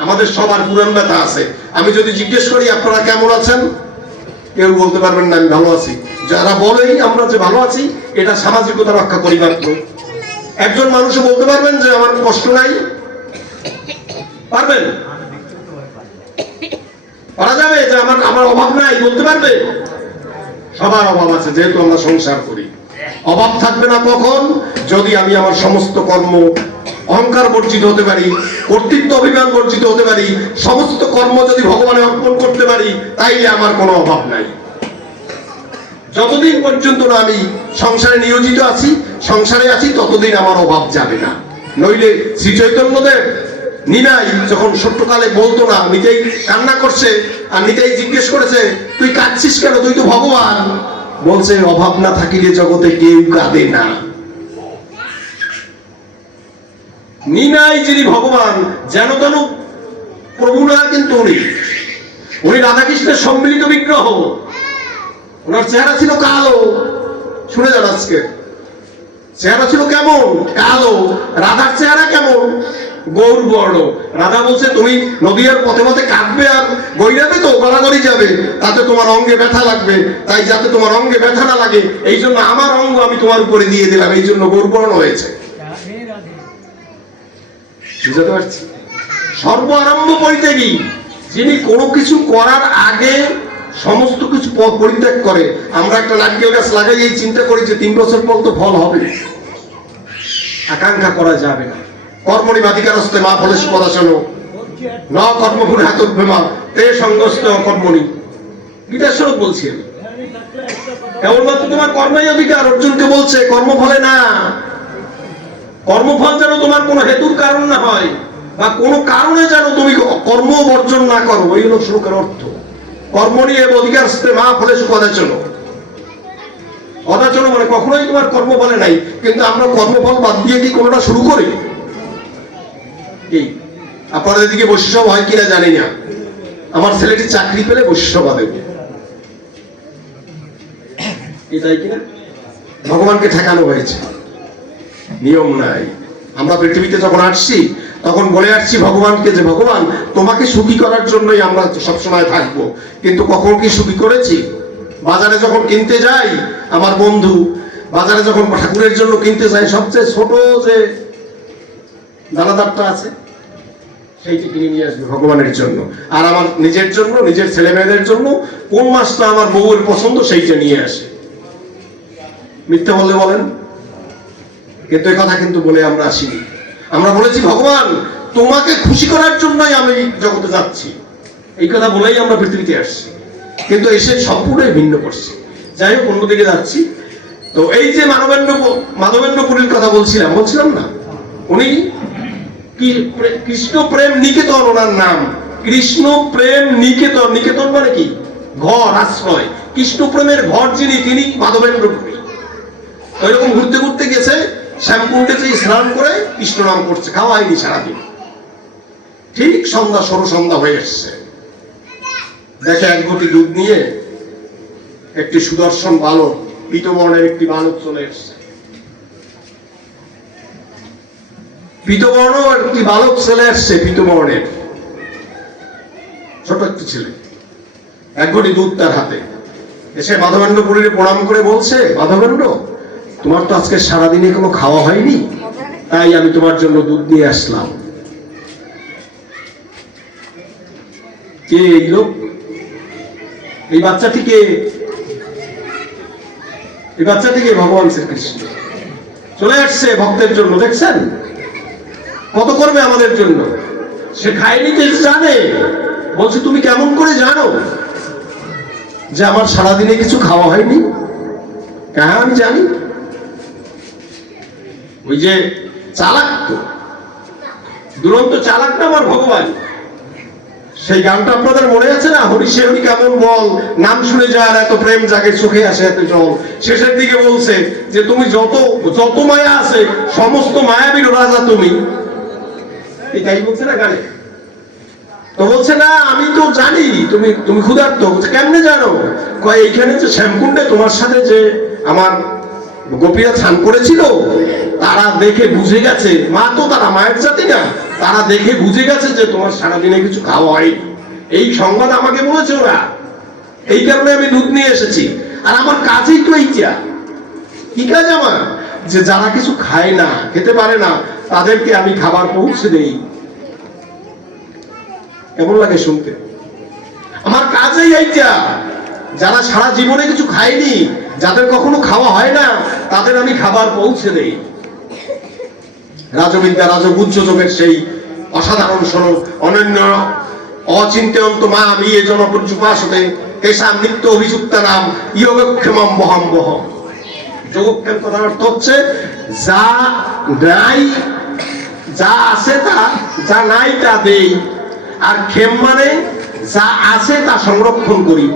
আমাদের সবার পুরান ব্যথা আছে। আমি যদি জিজ্ঞেস করি আপনারা কেমন আছেন, কেউ বলতে পারবেন না আমি ভালো আছি। যারা বলেই আমরা যে ভালো আছি, এটা সামাজিকতা রক্ষা করি মাত্র। একজন মানুষও বলতে পারবেন যে আমার কষ্ট নাই? পারবেন? পারা যাবে যে আমার অভাব নাই? বলতে পারবে? সবার অভাব আছে, যেহেতু আমরা সংসার করি। অভাব থাকবে না কখন? যদি আমি আমার সমস্ত কর্ম অহংকার বর্জিত হতে পারি, কর্তৃত্ব অভিমান বর্জিত হতে পারি, সমস্ত কর্ম যদি ভগবানে অর্পণ করতে পারি, তাইলে আমার কোনো অভাব নাই। যতদিন পর্যন্ত না আমি সংসারে নিয়োজিত আছি, সংসারে আছি, ততদিন আমার অভাব যাবে না। নইলে শ্রী চৈতন্যদেব নিনাই যখন ছোট্টকালে বলতো না, নিজেই কান্না করছে, আর নিজেই জিজ্ঞেস করেছে, তুই কাঁদছিস কেন? তুই তো ভগবান। বলছে, অভাব না থাকিলে জগতে কেউ কাঁদে না। নিনাই যিনি ভগবান, যেন তেন প্রভু না, কিন্তু উনি রাধাকৃষ্ণের সম্মিলিত বিগ্রহ। ওনার চেহারা ছিল কালো। শুনে যান আজকে, চেহারা ছিল কেমন? কালো। রাধার চেহারা কেমন? গৌর বর্ণ। রাধা বলছে, তুমি নদীর পথে পথে কাঁদবে আর গৈরাবে তো, গড়াগড়ি যাবে, তাতে তোমার অঙ্গে ব্যথা লাগবে। তাই যাতে তোমার অঙ্গে ব্যথা না লাগে, এই জন্য আমার অঙ্গ আমি তোমার উপরে দিয়ে দিলাম, এই জন্য গৌর বর্ণ হয়েছে। বুঝতে পারছি? সর্ব আরম্ভ পরিত্যাগী, যিনি কোনো কিছু করার আগে সমস্ত কিছু পরিত্যাগ করে। আমরা একটা নারকেল গাছ লাগাই, এই চিন্তা করি যে 3 বছর পর তো ফল হবে, আকাঙ্ক্ষা করা যাবে না। কর্মণি বাধিকারস্তে মা ফলেষু কদাচন ন কর্মফুর হাতোভ্যমা তে সঙ্গস্ত কর্মণি। গীতার শ্লোক বলছি আমি। কেবলমাত্র তোমার কর্মই অধিকার। অর্জুনকে বলছে কর্মফলে না। কর্মফল যেন তোমার কোনো হেতুর কারণ না হয়, বা কোনো কারণে যেন তুমি কর্ম বর্জন না করো, এই হলো শ্লোকের অর্থ। কর্মণি এব অধিকারস্তে মা ফলেষু কদাচন। কদাচন মানে কখনোই তোমার কর্মফলে নাই। কিন্তু আমরা কর্মফল বাদ দিয়ে কি কোনোটা শুরু করি? আপনাদের দিকে বৈশিষ্ট্য হয় কিনা জানি না। আমার ছেলেটি চাকরি পেলে বৈশিষ্ট্য দেবে, এটাই কিনা? ভগবানকে ঠেকানো হয়েছে, নিয়ম নাই। আমরা পৃথিবীতে যখন আসছি, তখন বলে আসছি ভগবানকে যে ভগবান, তোমাকে সুখী করার জন্যই আমরা সবসময় থাকবো। কিন্তু কখন কি সুখী করেছি? বাজারে যখন কিনতে যাই, আমার বন্ধু বাজারে যখন ঠাকুরের জন্য কিনতে যায়, সবচেয়ে ছোট যে দানাদারটা আছে, সেইটি কিনে নিয়ে আসবে ভগবানের জন্য। আর আমার নিজের জন্য, নিজের ছেলে মেয়েদের জন্য কোন মাছটা আমার বউয়ের পছন্দ, সেইটা নিয়ে আসে। মিথ্যা বললে বলেন? কিন্তু এই কথা কিন্তু বলে আমরা আসিনি। আমরা বলেছি ভগবান, তোমাকে খুশি করার জন্যই আমি জগতে যাচ্ছি, এই কথা বলেই আমরা পৃথিবীতে আসছি। কিন্তু এসে সম্পূর্ণই ভিন্ন করছি। যাই হোক, অন্যদিকে যাচ্ছি। তো এই যে মাধবেন্দ্রপুরীর কথা বলছিলাম না, উনি কৃষ্ণ প্রেম নিকেতন ওনার নাম। কৃষ্ণ প্রেম নিকেতন, নিকেতন মানে কি? ঘর, আশ্রয়। কৃষ্ণ প্রেমের ঘর যিনি, তিনি মাধবেন্দ্র পুরী। ওইরকম ঘুরতে ঘুরতে গেছে, শ্যামকুণ্ডে স্নান করে কৃষ্ণ নাম করছে, খাওয়া হয়নি সারাদিন। ঠিক সন্ধ্যা, সরু সন্ধ্যা হয়ে এসছে, দেখে এক ঘটি দুধ নিয়ে একটি সুদর্শন বালক, পীতবর্ণের একটি বালক চলে এসছে। পীতবর্ণ একটি বালক চলে এসছে, পীতবর্ণের ছোট একটি ছেলে, এক ঘটি দুধ তার হাতে। এসে মাধবেন্দ্র পুরীর প্রণাম করে বলছে, মাধবেন্দ্র, তোমার তো আজকে সারাদিনে কোনো খাওয়া হয়নি, তাই আমি তোমার জন্য দুধ নিয়ে আসলাম। কে এই লোক? এই বাচ্চাটিকে, এই বাচ্চাটিকে ভগবান শ্রীকৃষ্ণ চলে আসছে ভক্তের জন্য। দেখছেন কত করবে আমাদের জন্য। সে খায়নি, কে জানে? বলছে, তুমি কেমন করে জানো যে আমার সারাদিনে কিছু খাওয়া হয়নি? হ্যাঁ, আমি জানি। ওই যে চালাক, তো দুরন্ত চালাক না আমার ভগবান। সেই গানটা আপনাদের মনে আছে না? হরি সে হরি কেমন বল, নাম শুনে যার এত প্রেম জাগে, চোখে আসে এত জল। শেষের দিকে বলছে যে তুমি যত যত মায়া আছে, সমস্ত মায়াবীর রাজা তুমি। এটাই বলছে না গানে? তো বলছে না, আমি তো জানি তুমি তুমি ক্ষুধার্ত। কেমনে জানো? কয়, এইখানে যে শ্যামকুণ্ডে তোমার সাথে যে আমার গোপীরা স্নান করেছিল, তারা দেখে বুঝে গেছে, মা তো তারা মায়ের জাতি না, তারা দেখে বুঝে গেছে যে তোমার সারাদিনে কিছু খাওয়া হয়নি। এই সংবাদ আমাকে বলেছে ওরা, এই কারণে আমি দুধ নিয়ে এসেছি। আর আমার কাজই তো এইটা। কি কাজ আমার? যে যারা কিছু খায় না, খেতে পারে না, তাদেরকে আমি খাবার পৌঁছে দেই। কেমন লাগে শুনতে? আমার কাজই এইটা। যারা সারা জীবনে কিছু খায়নি, যাদের কখনো খাওয়া হয় না, তাদের আমি খাবার পৌঁছে দেই। রাজবিদ্যা, রাজগুজ্জ যোগের সেই অসাধারণ স্বরূপ, অনন্য অচিন্ত্যন্ত মা আমি এ জনপর্যুপাসতে তেষাম নিত্য অভিযুক্ত নাম যোগক্ষেমম বহম বহম। যোগক্ষেম কথার অর্থ হচ্ছে যা নাই, যা আছে তা, যা নাই তা দেই। আর ক্ষেম মানে যা আছে তা সংরক্ষণ করি।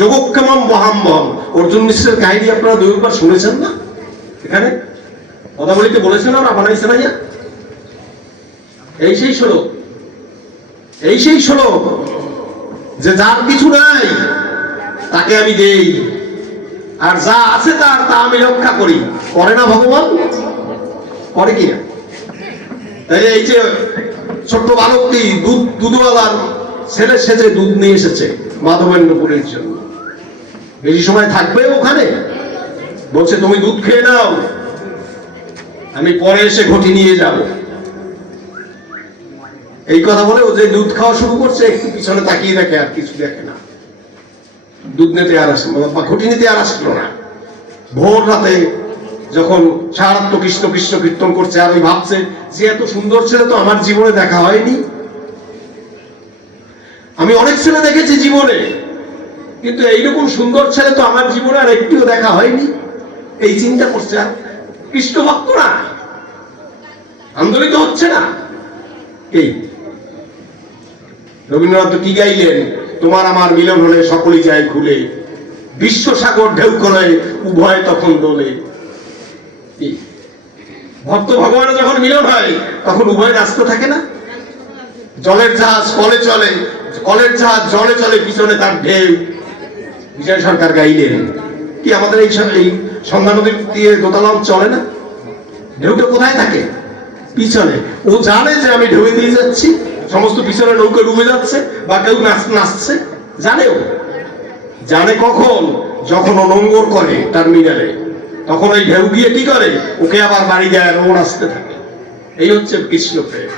যোগক্ষেমম বহম বহম। অর্জুন মিশ্রের কাহিনী আপনারা দুইবার শুনেছেন না? এখানে কথা বলিতে বলেছেন না, বানাইছে না? এই সেই শ্লোক, এই সেই শ্লোক যে যার কিছু নাই তাকে আমি দেই, আর যা আছে তার তা আমি রক্ষা করি। করে না ভগবান? করে কিনা? তাই এই যে ছোট্ট বালকটি দুধওয়ালার ছেলে সেজে দুধ নিয়ে এসেছে মাধবেন্দ্রপুরের জন্য। বেশি সময় থাকবে ওখানে? বলছে, তুমি দুধ খেয়ে নাও, আমি পরে এসে ঘটি নিয়ে যাব। এই কথা বলে ও যে দুধ খাওয়া শুরু করছে, একটু পিছনে তাকিয়ে দেখে, আর কিছু দেখে না। দুধ নিতে আর আসলো বা ঘটি নিতে আর আসলো না। ভোর রাতে যখন সারাত্ম কৃষ্ণ কৃষ্ণ কীর্তন করছে, আর ওই ভাবছে যে এত সুন্দর ছেলে তো আমার জীবনে দেখা হয়নি। আমি অনেক ছেলে দেখেছি জীবনে, কিন্তু এইরকম সুন্দর ছেলে তো আমার জীবনে আর একটিও দেখা হয়নি। এই চিন্তা করছে। আর কৃষ্ণ ভক্ত না, আন্দোলিত হচ্ছে না। এই রবীন্দ্রনাথ কি গাইলেন? তোমার আমার মিলন হলে সকলই যায় খুলে, বিশ্বসাগর ঢেউ করে উভয় তখন দোলে। ভক্ত ভগবানের যখন মিলন হয়, তখন উভয় রাস্তা থাকে না? জলের জাহাজ কলে চলে, কলের জাহাজ জলে চলে, পিছনে তার ঢেউ। বিজয় সরকার গাইলেন। কি আমাদের এই সন্ধ্যা নদী দিয়ে দোতলাও চলে না? ঢেউটা কোথায় থাকে? পিছনে। ও জানে যে আমি ঢেউ দিয়ে যাচ্ছি, সমস্ত পিছনে নৌকা ডুবে যাচ্ছে বা কেউ নাচছে, জানে। ও জানে কখন? যখন ও নোংর করে টার্মিনালে, তখন ওই ঢেউ গিয়ে কি করে? ওকে আবার বাড়ি যায়, আর ও নাচতে থাকে। এই হচ্ছে কৃষ্ণ প্রেম।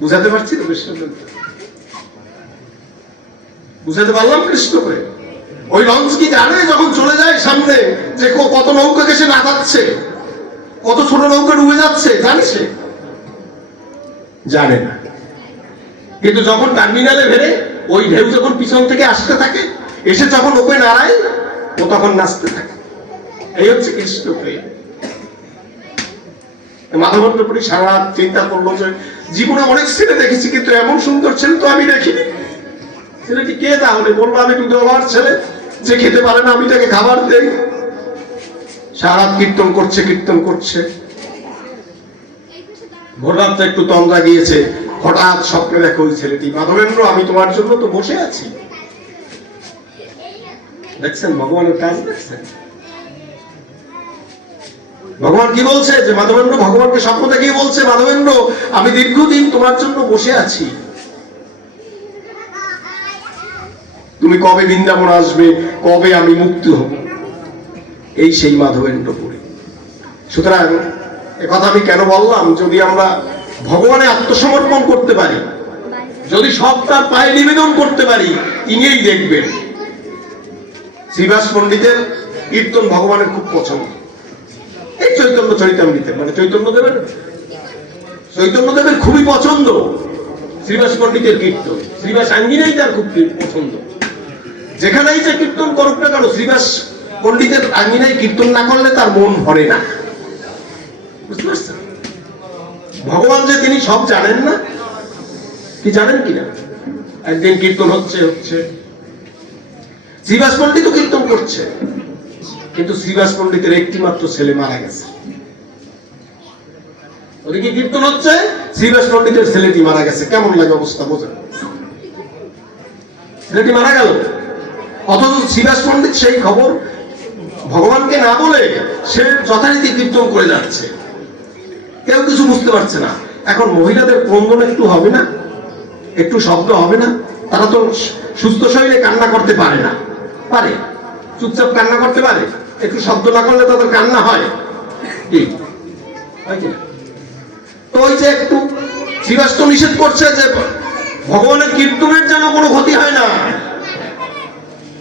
বুঝাতে পারছি তো? কৃষ্ণ প্রেম বুঝাতে পারলাম? কৃষ্ণ প্রেম। ওই লঞ্চ কি জানে যখন চলে যায় সামনে যে কত নৌকাকে সে নাচাচ্ছে, কত ছোট নৌকা ডুবে যাচ্ছে? জানে সে? জানে না। কিন্তু যখন টার্মিনালে ভেড়ে ওই ঢেউ যখন পিছন থেকে আসতে থাকে, এসে যখন ওকে নাড়ায়, ও তখন নাচতে থাকে। এই হচ্ছে কৃষ্ণ প্রেম। মাধবেন্দ্রপুরী সারা রাত চিন্তা করলো যে জীবনে অনেক ছেলে দেখেছি, কিন্তু এমন সুন্দর ছেলে তো আমি দেখিনি। ছেলেটি কে তাহলে? বললো আমি বিধবার ছেলে, যে খেতে পারে না আমি তাকে খাবার দেই। সারা রাত কীর্তন করছে কীর্তন করছে, ভোর রাত্রে একটু তন্দ্রা গিয়েছে, হঠাৎ স্বপ্নে দেখো ওই ছেলেটি, মাধবেন্দ্র আমি তোমার জন্য তো বসে আছি। দেখছেন ভগবানের কাজ, দেখছেন ভগবান কি বলছে যে মাধবেন্দ্র ভগবানকে স্বপ্ন দেখিয়ে বলছে, মাধবেন্দ্র আমি দীর্ঘদিন তোমার জন্য বসে আছি, তুমি কবে বৃন্দাবন আসবে, কবে আমি মুক্ত হব। এই সেই মাধবেন্দ্রপুরী। সুতরাং একথা আমি কেন বললাম, যদি আমরা ভগবানে আত্মসমর্পণ করতে পারি, যদি সব তার পায়ে নিবেদন করতে পারি, তিনিই দেখবেন। শ্রীবাস পণ্ডিতের কীর্তন ভগবানের খুব পছন্দ। এই চৈতন্য চরিতামৃতে মানে চৈতন্যদেবের খুবই পছন্দ শ্রীবাস পণ্ডিতের কীর্তন। শ্রীবাস আঙ্গিনাই তার খুব পছন্দ। যেখানেই যে কীর্তন করুক না কেন, শ্রীবাস পণ্ডিতের আঙ্গিনায় কীর্তন না করলে তার মন ভরে না। বুঝতে পারছেন? ভগবান যে তিনি সব জানেন না, কি জানেন কিনা? একদিন কীর্তন হচ্ছে, শ্রীবাস পণ্ডিতও কীর্তন করছে, কিন্তু শ্রীবাস পণ্ডিতের একটি মাত্র ছেলে মারা গেছে। ওদিকে কীর্তন হচ্ছে, শ্রীবাস পণ্ডিতের ছেলেটি মারা গেছে। কেমন লাগে অবস্থা বোঝেন? ছেলেটি মারা গেল, অথচ শ্রীবাস পণ্ডিত সেই খবর ভগবানকে না বলে সে যথারীতি কীর্তন করে যাচ্ছে, কেউ কিছু বুঝতে পারছে না। এখন মহিলাদের ক্রন্দন একটু হবে না, একটু শব্দ হবে না? তারা তো সুস্থ শরীরে কান্না করতে পারে না, পারে চুপচাপ কান্না করতে পারে, একটু শব্দ না করলে তাদের কান্না হয় কি? তো ওই যে একটু শ্রীবাস তো নিষেধ করছে যে ভগবানের কীর্তনের যেন কোনো ক্ষতি হয় না।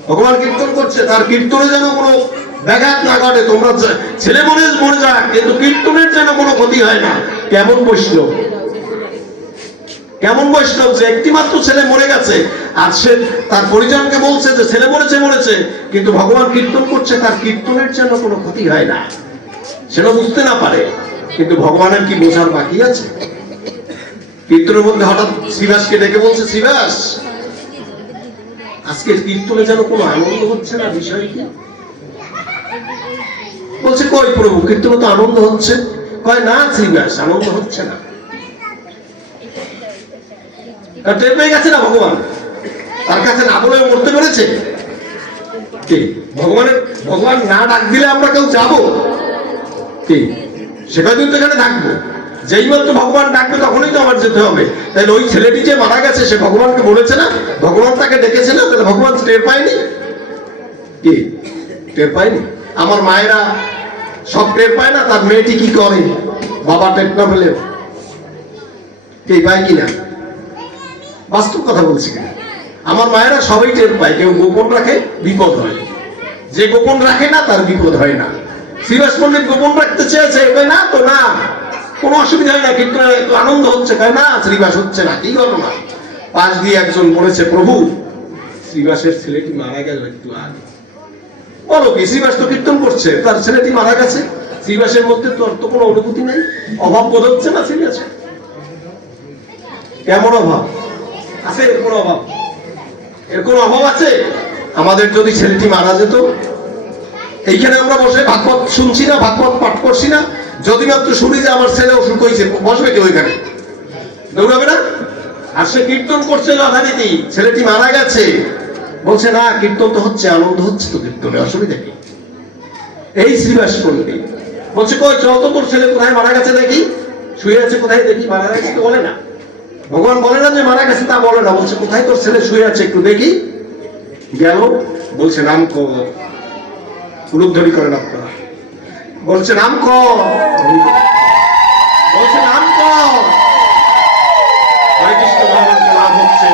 ভগবান কীর্তন করছে, তার কীর্তনে যেন কোনো ব্যাঘাত না ঘটে, তোমরা ছেলে মনে যাক, কিন্তু কীর্তনের যেন কোনো ক্ষতি হয় না। কেমন বৈষ্ণব, কেমন বৈষ্ণব যে একটি মাত্র ছেলে মরে গেছে, আর সে তার পরিজনকে বলছে যে ছেলে মরেছে, কিন্তু ভগবান কীর্তন করছে, তার কীর্তনের যেন কোনো ক্ষতি হয় না, সেটা বুঝতে না পারে। কিন্তু ভগবানের কি বোঝার বাকি আছে? কীর্তনের মধ্যে হঠাৎ শ্রীবাসকে ডেকে বলছে, শ্রীবাস আজকে কীর্তনে যেন কোনো আনন্দ হচ্ছে না, বিষয় কি? বলছে কই প্রভু, কীর্তনে তো আনন্দ হচ্ছে। কয় না শ্রীবাস, আনন্দ হচ্ছে না। টের পেয়ে গেছে না ভগবান, তার কাছে না বলে মরতে পেরেছে। ভগবান না ডাক দিলে আমরা কেউ যাবো কি? সেখানে তো এখানে থাকবো, যেই মাত্র ভগবান ডাকবে তখনই তো আমার যেতে হবে। তাহলে ওই ছেলেটি যে মারা গেছে, সে ভগবানকে বলেছে না, ভগবান তাকে ডেকেছে না, তাহলে ভগবান টের পায়নি কি? টের পায়নি? আমার মায়েরা সব টের পায় না তার মেয়েটি কি করে, বাবা টের না পেলে কে পায় কিনা? বাস্তব কথা বলছি কিনা? আমার মায়েরা সবাই টের পায়, কেউ গোপন রাখে বিপদ হয়, যে গোপন রাখে না তার বিপদ হয় না। শ্রীবাস পণ্ডিত গোপন রাখতে চেয়েছে, না তো না, কোনো অসুবিধা হয় না, কিন্তু একটু আনন্দ হচ্ছে। তাই না শ্রীবাস হচ্ছে না, কি ঘটনা? পাশ দিয়ে একজন বলেছে, প্রভু শ্রীবাসের ছেলেটি মারা গেল একটু আগে। বলো কি? শ্রীবাস তো কীর্তন করছে, তার ছেলেটি মারা গেছে, শ্রীবাসের মধ্যে তো কোনো অনুভূতি নেই, অভাব বোধ হচ্ছে না শ্রীবাসের? কেমন অভাব আছে? এর কোনো অভাব, এর কোনো অভাব আছে? আমাদের যদি ছেলেটি মারা যেত, এইখানে আমরা বসে ভাগবত শুনছি না, ভাগবত পাঠ করছি না, যদি মাত্র শুনি যে আমার ছেলে অসুখ হয়েছে, বসবে কেউ এখানে? দৌড়াবে না? আর সে কীর্তন করছে যথারীতি, ছেলেটি মারা গেছে, বলছে না কীর্তন তো হচ্ছে, আনন্দ হচ্ছে তো কীর্তনে, অসুবিধা কি? এই শ্রীবাস পণ্ডিত বলছে, কই চল তো, তোর ছেলে কোথায় মারা গেছে দেখি, শুয়ে আছে কোথায় দেখি, মারা গেছে তো বলে না। ভগবান বলে না যে মারা গেছে, তা বলে না, বলছে কোথায় তোর ছেলে শুয়ে আছে একটু দেখি। গেল, বলছে নাম কর, উলুধ্বনি করেন আপনারা, বলছে নাম কর, বলছে নাম কর, হরে কৃষ্ণ মহামন্ত্র লাভ হচ্ছে।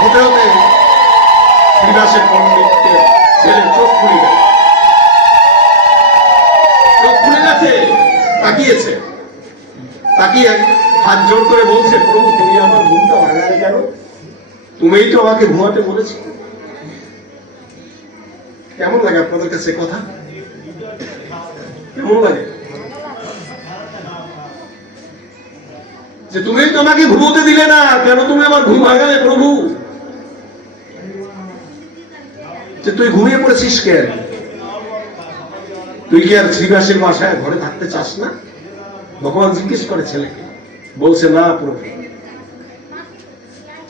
হতে হতে শ্রীবাসের পণ্ডিতের ছেলে চোখ খুলে গেল, চোখ খুলে গেছে, তাকিয়েছে, তাকিয়ে হাত জোর করে বলছে, প্রভু তুমি আমার ঘুমটা ভাঙালে কেন? তুমিই তো আমাকে ঘুমাতে বলেছি। কেমন লাগে আপনাদের কাছে কথা? কেমন লাগে? যে তুমি তো আমাকে ঘুমোতে দিলে না, কেন তুমি আমার ঘুম ভাঙালে প্রভু? যে তুই ঘুমিয়ে পড়েছিস কে? তুই কি আর শ্রীবাসের বাসায় ঘরে থাকতে চাস না? ভগবান জিজ্ঞেস করে ছেলেকে, বলছে না প্রভু,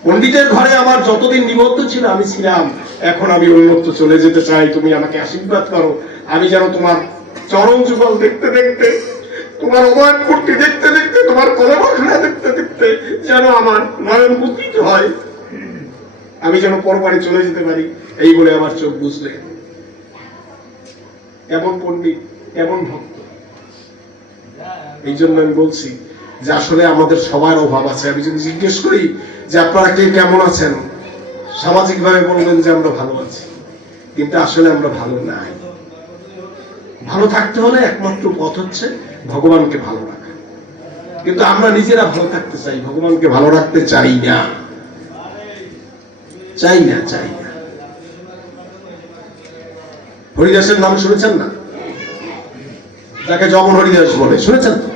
পণ্ডিতের ঘরে আমার যতদিন নিবদ্ধ ছিল আমি ছিলাম, এখন আমি অন্যত্র চলে যেতে চাই, তুমি আমাকে আশীর্বাদ করো। আমি যেন তোমার চরণ যুগল দেখতে দেখতে, তোমার অবাক মূর্তি দেখতে দেখতে, তোমার কলমখনা দেখতে দেখতে যেন আমার নয়ন মুদ্রিত হয়, আমি যেন পরবারে চলে যেতে পারি। এই বলে আমার চোখ বুঝলে। কেমন পণ্ডিত, কেমন ভক্ত! এই জন্য আমি বলছি যে আসলে আমাদের সবার অভাব আছে। আমি যদি জিজ্ঞেস করি যে আপনারা কে কেমন আছেন, সামাজিক ভাবে বলবেন যে আমরা ভালো আছি, কিন্তু আসলে আমরা ভালো নাই। ভালো থাকতে হলে একমাত্র পথ হচ্ছে ভগবানকে ভালো রাখা। কিন্তু আমরা নিজেরা ভালো থাকতে চাই, ভগবানকে ভালো রাখতে চাই না, চাই না, চাই না। হরিদাসের নাম শুনেছেন না? যাকে যমন হরিদাস বলে, শুনেছেন তো?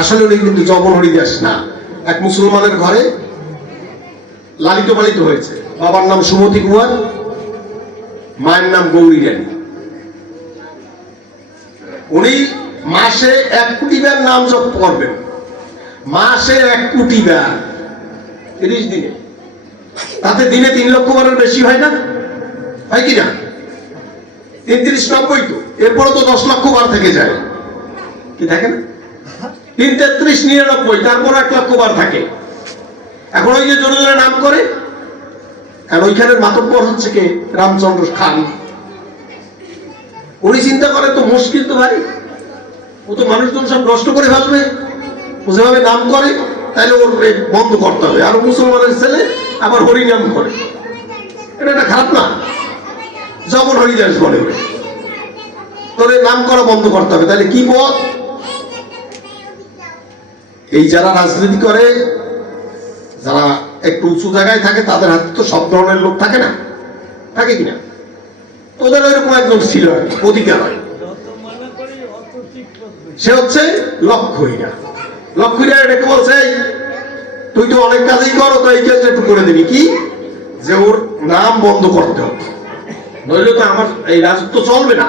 আসলে উনি কিন্তু যমন হরিদাস না, এক মুসলমানের ঘরে লালিত পালিত হয়েছে। বাবার নাম সুমতি কুমার, মায়ের নাম গৌরী রানী। উনি মাসে 1 কোটি বার নাম জপ করবেন, মাসে 1 কোটি বার, 30 দিনে। তাতে দিনে 3 লক্ষ বারের বেশি হয় না? হয় কি না? 3 30 90 তো, এরপরে তো 10 লক্ষ বার থেকে যায়, কি থাকে না? 3 33 99, তারপর 1 লক্ষ বার থাকে। এখন ওই যে জোরে জোরে নাম করে, আর ওইখানের মাতব্বর হচ্ছে কে? রামচন্দ্র খান। উনি চিন্তা করে তো মুশকিল তো ভাই, ও তো মানুষজন সব নষ্ট করে ফেলবে, ও যেভাবে নাম করে তাহলে ওর বন্ধ করতে হবে। আর মুসলমানের ছেলে আবার হরি নাম করে, এটা একটা খারাপ না? যমন হরিদাস বলে, তোর নাম করা বন্ধ করতে হবে। তাহলে কি পথ? এই যারা রাজনীতি করে, যারা একটু উঁচু জায়গায় থাকে, তাদের হাতে তো সব ধরনের লোক থাকে না, থাকে কিনা? ওদের ওইরকম একজন ছিল অধিকার হয়, সে হচ্ছে লক্ষহীরা। লক্ষহীরা এটাকে বলছে, তুই তো অনেক কাজই করো, তো এই কাজটা একটু করে দিবি, কি যে ওর নাম বন্ধ করতে হবে, নইলে তো আমার এই রাজত্ব চলবে না।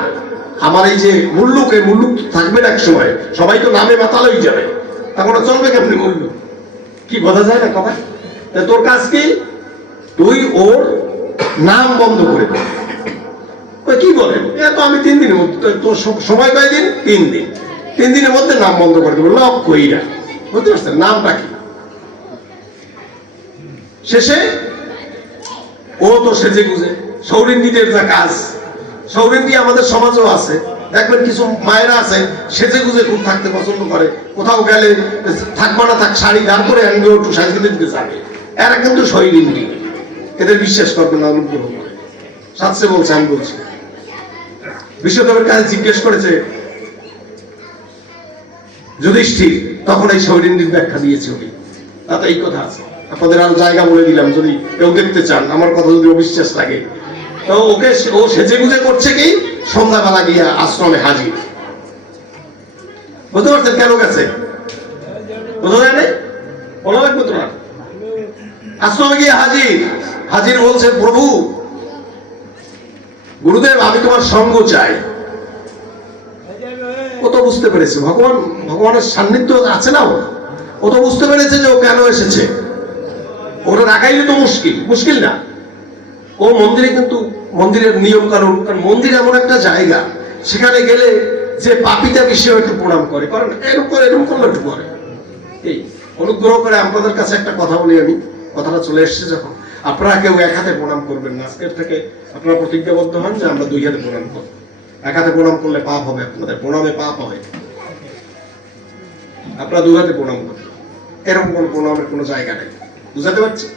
আমার এই যে মুল্লুক, এই মুল্লুক থাকবে না এক সময়, সবাই তো নামে মাতাল হয়ে যাবে, তখন চলবে কেমনি মুল্লুক? কি বোঝা যায় না কথা? তোর কাজ কি? তুই ওর নাম বন্ধ করে দে। কি বলেন? তো আমি 3 দিনের মধ্যে, তোর সময় কয়দিন? 3 দিন। 3 দিনের মধ্যে নাম বন্ধ করে দেবো। লক্ষহীরা, বুঝতে পারছেন নামটা কি? শেষে ও তো সেজে গুজে, সৌরিন্দিদের যা কাজ, সৌরিন্দি আমাদের সমাজেও আছে, দেখবেন কিছু মায়েরা আছে সেজে গুজে খুব থাকতে পছন্দ করে, কোথাও গেলে থাকবা না থাক শাড়ি দাঁড় করে আনবে, একটু সাজিয়ে দিতে যাবে। এরা কিন্তু সৌরিন্দি, এদের বিশ্বাস করবে না, অনুগ্রহ করে। শাস্ত্রে বলছে, আমি বলছি। বিশ্বদেবের কাছে জিজ্ঞেস করেছে যুধিষ্ঠির, তখন এই সৌরিন্দির ব্যাখ্যা দিয়েছে উনি। তাতে এই কথা আছে, আপনাদের আরো জায়গা বলে দিলাম, যদি কেউ দেখতে চান, আমার কথা যদি অবিশ্বাস লাগে। তো ওকে, ও সেজে গুজে করছে কি, সন্ধ্যাবেলা গিয়া আশ্রমে হাজির। বুঝতে পারছেন কেন গেছে? বোঝা যায় না? বলা লাগবে তোমার। আশ্রমে গিয়ে হাজির, হাজির বলছে, প্রভু গুরুদেব, আমি তোমার সঙ্গ চাই। ও তো বুঝতে পেরেছে ভগবানের সান্নিধ্য আছে না, ও তো বুঝতে পেরেছে যে ও কেন এসেছে। ওরা রাখাইলে তো মুশকিল না। ও মন্দিরে, কিন্তু মন্দিরের নিয়ম কানুন, কারণ মন্দির এমন একটা জায়গা, সেখানে গেলে যে পাপিটা বিষয় একটু প্রণাম করে, কারণ এরকম করলে একটু করে। এই অনুগ্রহ করে আপনাদের কাছে একটা কথা বলি, আমি কথাটা চলে এসছে যখন, আপনারা কেউ 1 হাতে প্রণাম করবেন না। আজকের থেকে আপনারা প্রতিজ্ঞাবদ্ধ হন যে আমরা 2 হাতে প্রণাম করব। 1 হাতে প্রণাম করলে পাপ হবে, আপনাদের প্রণামে পাপ হয়। আপনারা 2 হাতে প্রণাম করবেন, এরকম কোন প্রণামের কোনো জায়গা নেই। বুঝাতে পারছি?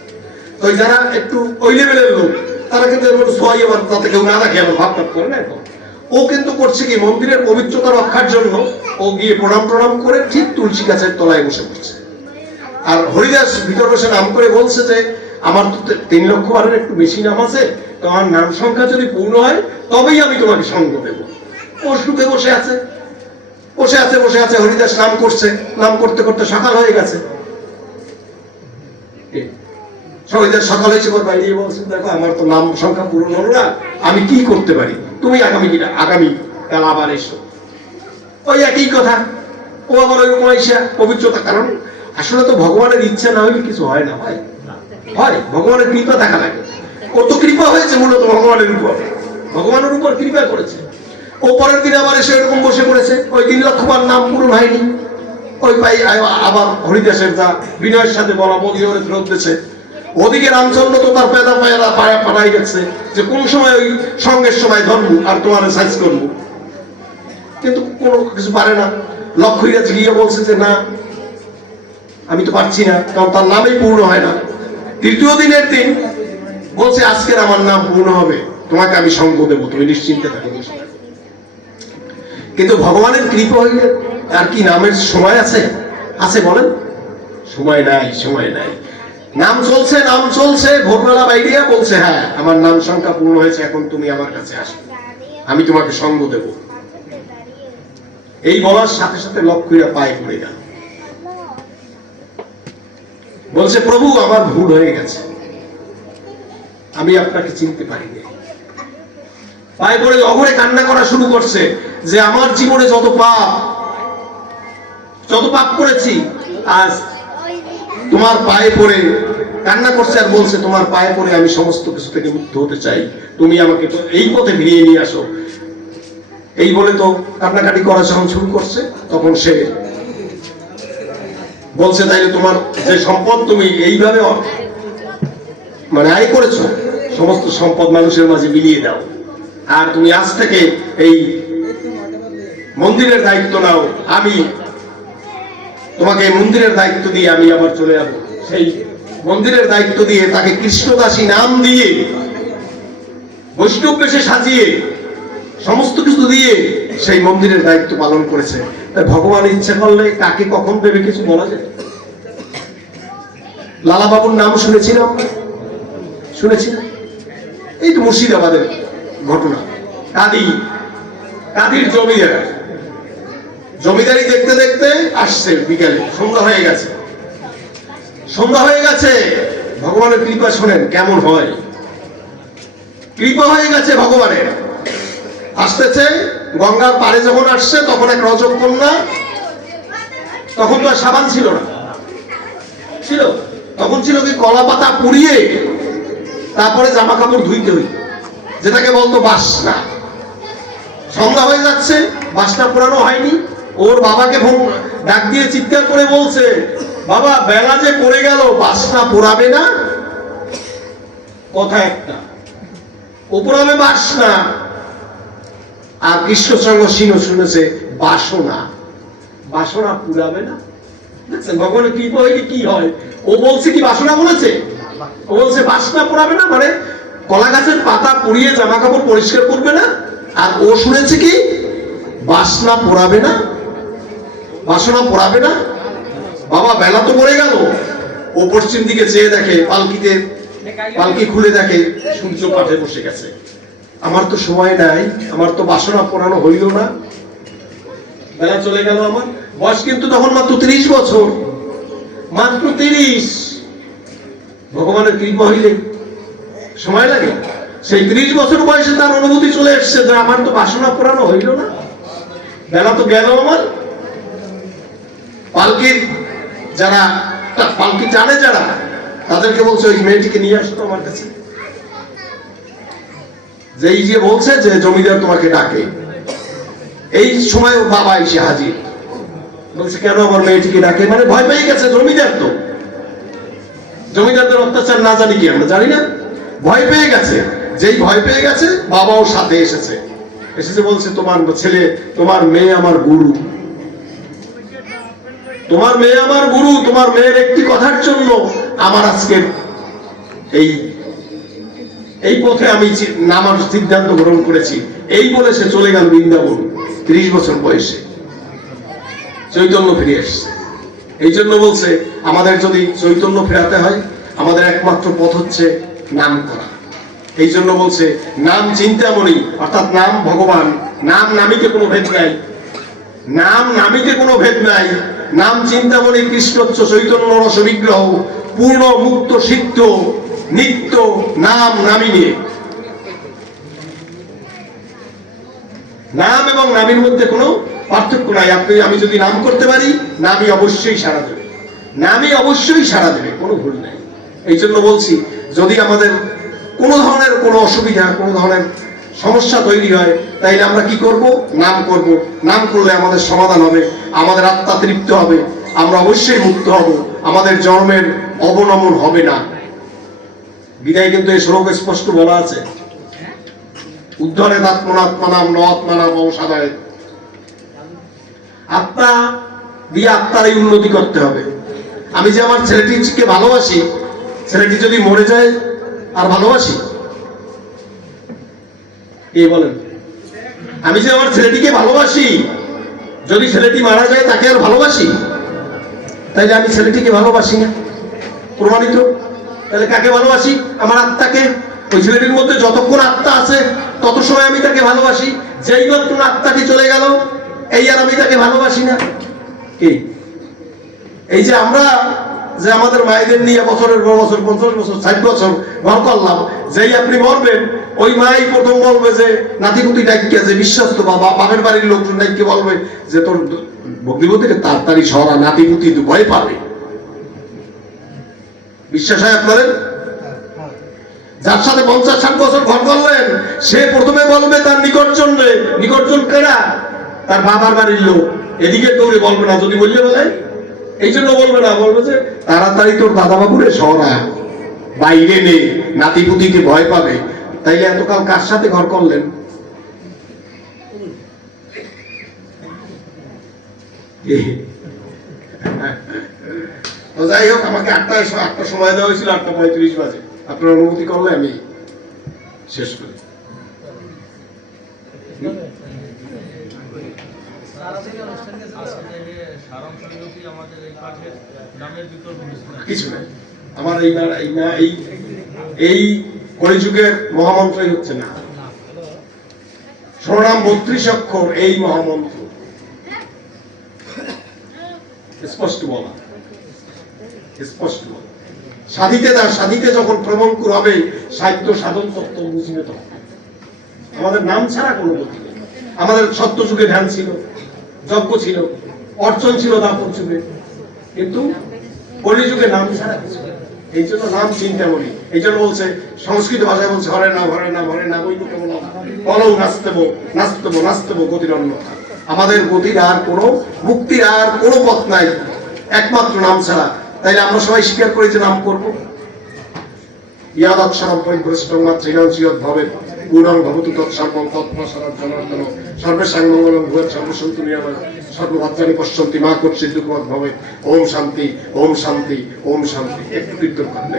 তো যারা একটু ওই লেভেলের লোক, তারা কিন্তু সবাই আবার তাতে কেউ না রাখে, আবার ভাব টাপ করে না। ও কিন্তু করছে কি, মন্দিরের পবিত্রতা রক্ষার জন্য ও গিয়ে প্রণাম করে ঠিক তুলসী গাছের তলায় বসে পড়ছে। আর হরিদাস ভিতর বসে নাম করে বলছে যে আমার তো 3 লক্ষ বারের একটু বেশি নাম আছে, তো আমার নাম সংখ্যা যদি পূর্ণ হয় তবেই আমি তোমাকে সঙ্গ দেবো। ও সুখে বসে আছে, ও বসে আছে হরিদাস নাম করছে, নাম করতে করতে সকাল হয়ে গেছে। হরিদাস সকাল হয়েছে, ওর বাইরে বলছে, দেখো আমার তো নাম সংখ্যা পূরণ হলো না, আমি কি করতে পারি, তুমি আগামী কাল আবার এসো। ওই একই কথা, ও আবার ওই রকম পবিত্রতা, কারণ আসলে তো ভগবানের ইচ্ছা না হলে কিছু হয় না, ভাই হয় ভগবানের কৃপা দেখা লাগে। ও তো কৃপা হয়েছে মূলত ভগবানের উপর, ভগবানের উপর কৃপা করেছে। ও পরের দিন আবার এসে এরকম বসে পড়েছে, ওই 3 লক্ষবার নাম পূরণ হয়নি। ওই পাই আবার হরিদাসের যা বিনয়ের সাথে বলা বলি ওরে ফেরত দিয়েছে। ওদিকে রামচন্দ্র তো তার পেদা পায়া পাঠাই গেছে যে কোন সময় ওই সঙ্গের সময় ধরবো আর তোমার সাইজ করবো, কিন্তু কোনো কিছু পারে না। লক্ষ্মীরাজ গিয়ে বলছে যে না, আমি তো পারছি না, কারণ তার নামই পূর্ণ হয় না। 3য় দিনের দিন বলছে আজকের আমার নাম পূর্ণ হবে, তোমাকে আমি সঙ্গ দেবো, তুমি নিশ্চিন্তে থাকো। কিন্তু ভগবানের কৃপা হইলে আর কি নামের সময় আছে? আছে বলেন? সময় নাই, সময় নাই। নাম চলছে, ভোরবেলা বাইরিয়া বলছে হ্যাঁ আমার নাম সংখ্যা পূর্ণ হয়েছে, এখন তুমি আমার কাছে আসো, আমি তোমাকে সঙ্গ দেব। এই বলার সাথে সাথে লক্ষ্মীরা পায়ে পড়ে গেল, বলছে প্রভু আমার ভুল হয়ে গেছে, আমি আপনাকে চিনতে পারিনি। পায়ে পড়ে অঘরে কান্না করা শুরু করছে যে আমার জীবনে যত পাপ করেছি, আজ তোমার পায়ে পড়ে কান্না করছে আর বলছে তোমার পায়ে পড়ে আমি সমস্ত কিছু থেকে মুক্ত হতে চাই, তুমি আমাকে তো এই পথে ফিরিয়ে নিয়ে আসো। এই বলে তো কান্নাকাটি করা যখন শুরু করছে, তখন সে বলছে তাইলে তোমার যে সম্পদ তুমি এইভাবে মানে আয় করেছো, সমস্ত সম্পদ মানুষের মাঝে বিলিয়ে দাও, আর তুমি আজ থেকে এই মন্দিরের দায়িত্ব নাও, আমি তোমাকে মন্দিরের দায়িত্ব দিয়ে আমি আবার চলে যাবো। সেই মন্দিরের দায়িত্ব দিয়ে তাকে কৃষ্ণদাসী নাম দিয়ে, বৈষ্ণব বেশে সাজিয়ে, সমস্ত কিছু দিয়ে সেই মন্দিরের দায়িত্ব পালন করেছে। তাই ভগবান ইচ্ছে করলে কাকে কখন দেবে কিছু বলা যায়। লালা বাবুর নাম শুনেছিলাম, এই তো মুর্শিদাবাদের ঘটনা। কাদির জমিদারি দেখতে দেখতে আসছে, বিকালে সন্ধ্যা হয়ে গেছে। ভগবানের কৃপা শোনেন কেমন হয়, কৃপা হয়ে গেছে ভগবানের। আসতেছে, গঙ্গার পাড়ে যখন আসছে তখন এক রজক কন্যা, তখন তো আর সাবান ছিল না, তখন ছিল কি কলা পাতা পুড়িয়ে তারপরে জামা কাপড় ধুইতে হইত, যেটাকে বলতো বাসনা। সন্ধ্যা হয়ে যাচ্ছে, বাসনা পোড়ানো হয়নি। ওর বাবাকে ডাক দিয়ে চিৎকার করে বলছে, বাবা বেলা যে পড়ে গেল, বাসনা পোড়াবে না? কথা একটা, ও পোড়াবে বাসনা। আর কৃষ্ণচন্দ্র সিংহ শুনেছে বাসনা পুরাবে না। দেখছেন ভগবানের কৃপা হইলে কি হয়। ও বলছে কি বাসনা বলেছে, ও বলছে বাসনা পোড়াবে না, মানে কলা গাছের পাতা পুড়িয়ে জামা কাপড় পরিষ্কার করবে না। আর ও শুনেছে কি বাসনা পোড়াবে না। বাবা বেলা তো পড়ে গেল। ও পশ্চিম দিকে চেয়ে দেখে, পালকি খুলে দেখে সূর্য পাঠে বসে গেছে। আমার তো সময় নাই, আমার তো বাসনা পোড়ানো হইল না, বেলা চলে গেল। আমার বয়স কিন্তু তখন মাত্র 30 বছর, মাত্র 30। ভগবানের কৃপা হইলে সময় লাগে। সেই 30 বছর বয়সে তার অনুভূতি চলে এসছে যে আমার তো বাসনা পোড়ানো হইল না, বেলা তো গেল আমার। পালকি জানে যারা, তাদেরকে বলছে ওই মেয়েটিকে নিয়ে আসতো আমার কাছে। যেই যে বলছে যে জমিদার তোমাকে ডাকে, এই সময় ওর বাবা এসে হাজির। বলছে কেন আমার মেয়েটিকে ডাকে? মানে ভয় পেয়ে গেছে জমিদার, তো জমিদারদের অত্যাচার না জানি কি আমরা জানি না, ভয় পেয়ে গেছে। যেই ভয় পেয়ে গেছে, বাবাও সাথে এসেছে বলছে তোমার ছেলে, তোমার মেয়ে আমার গুরু, তোমার মেয়ের একটি কথার জন্য আমার আজকের এই পথে আমি নামার সিদ্ধান্ত গ্রহণ করেছি। এই বলে সে চলে গেল বৃন্দাবন। 30 বছর বয়সে চৈতন্য ফিরে এসছে। এই জন্য বলছে আমাদের যদি চৈতন্য ফেরাতে হয়, আমাদের একমাত্র পথ হচ্ছে নাম করা। এই জন্য বলছে নাম চিন্তামণি, অর্থাৎ নাম ভগবান, নামিতে কোনো ভেদ নাই। নাম নামিতে কোনো ভেদ নাই। নাম চিন্তামণি কৃষ্ণচ্ছ চৈতন্য রস বিগ্রহ, পূর্ণ মুক্ত সিদ্ধ নিত্য নাম নামিনী। নাম এবং নামের মধ্যে কোনো পার্থক্য নাই। আমি যদি নাম করতে পারি, নামই অবশ্যই সাড়া দেবে, নামই অবশ্যই সাড়া দেবে, কোনো ভুল নাই। এই জন্য বলছি, যদি আমাদের কোনো ধরনের কোনো অসুবিধা, কোনো ধরনের সমস্যা তৈরি হয়, তাইলে আমরা কি করব? নাম করব। নাম করলে আমাদের সমাধান হবে, আমাদের আত্মা তৃপ্ত হবে, আমরা অবশ্যই মুক্ত হব, আমাদের জন্মের অবনমন হবে না। গীতায় কিন্তু এই শ্লোকে স্পষ্ট বলা আছে, উদ্ধরে আত্মনাত্মানাম ন আত্মানাম অবসাদায়। আত্মা দিয়ে আত্মারই উন্নতি করতে হবে। আমি যে আমার ছেলেটিকে ভালোবাসি, ছেলেটি যদি মরে যায় আর ভালোবাসি? কে বলেন? আমি যে আমার ছেলেটিকে ভালোবাসি, যদি ছেলেটি মারা যায় তাকে আর ভালোবাসি? তাইলে আমি ছেলেটিকে ভালোবাসি না, প্রমাণিত। তাহলে কাকে ভালোবাসি? আমার আত্মাকে। ওই ছেলেটির মধ্যে যতক্ষণ আত্মা আছে তত সময় আমি তাকে ভালোবাসি। যেই মাত্র আত্মাটি চলে গেল, এই আর আমি তাকে ভালোবাসি না। কি এই যে আমরা যে আমাদের মায়েদের নিয়ে বছরের পর বছর, 50 বছর, 60 বছর ঘর করলাম, যেই আপনি মরবেন, ওই মাই প্রথম বলবে যে নাতিপুতি ডাকিয়া, যে বিশ্বস্ত বাবা বাপের বাড়ির লোকজন ডাকিয়ে বলবে যে তোর ভক্তিপতি থেকে তাড়াতাড়ি সরা, নাতিপুতি ভয় পাবে। বিশ্বাস হয় আপনাদের? যার সাথে 50-60 বছর ঘর করলেন, সে প্রথমে বলবে তার নিকটজন রে, নিকটজন কেনা? তার বাবার বাড়ির লোক। এদিকে দৌড়ে বলবে না, যদি বললে বলে এই জন্য বলবে না, বলবে যে তাড়াতাড়ি তোর দাদা বাবুরে সরা, বাইরে নে, নাতিপুতিকে ভয় পাবে। তাইলে এতকাল কার সাথে ঘর করলেন? তো যাই হোক, আমাকে 8টা সময় দেওয়া হয়েছিল, 8:35 বাজে। আপনার অনুমতি করলে আমি শেষ করি। কিছু নাই, আমার এই কলিযুগের মহামন্ত্রই হচ্ছে না শরণাম 32 অক্ষর, এই মহামন্ত্র স্পষ্ট বলা, স্পষ্ট বলা। সাধিতে যখন প্রবঙ্কুর হবে, সাহিত্য সাধন তত্ত্ব বুঝিয়ে তো হবে। আমাদের নাম ছাড়া কোনো গতি নেই। আমাদের সত্য যুগে ধ্যান ছিল, যজ্ঞ ছিল, অর্চন ছিল দাপর যুগে, কিন্তু কলিযুগে নাম ছাড়া কিছু নেই। এই জন্য নাম চিন্তা করি। এই জন্য বলছে, সংস্কৃত ভাষায় বলছে, হরে নাম হরে নাম হরে নাম, ওই তো বলো নাচতেবো নাচতেবো নাচতেবো গতির অন্য। আমাদের গতির আর কোনো, মুক্তির আর কোনো পথ নাই, একমাত্র নাম ছাড়া। তাইলে আমরা সবাই স্বীকার করি যে নাম করবো। ইয়াদক্ষরম পরিভ্রষ্টং মাতৃণাং চিরদ্ভবেৎ গুণং ভবতু তৎসর্বং তৎপ্রসারাৎ জনার্দন সর্বেষাং মঙ্গলং ভূয়াৎ সর্বসন্তু নিরাময় সর্বভদ্রাণি পশ্যন্তি মা কর্ষিৎ দুঃখমৎ ভবেৎ। ওম শান্তি, ওম শান্তি, ওম শান্তি। একটু কীর্তন করলে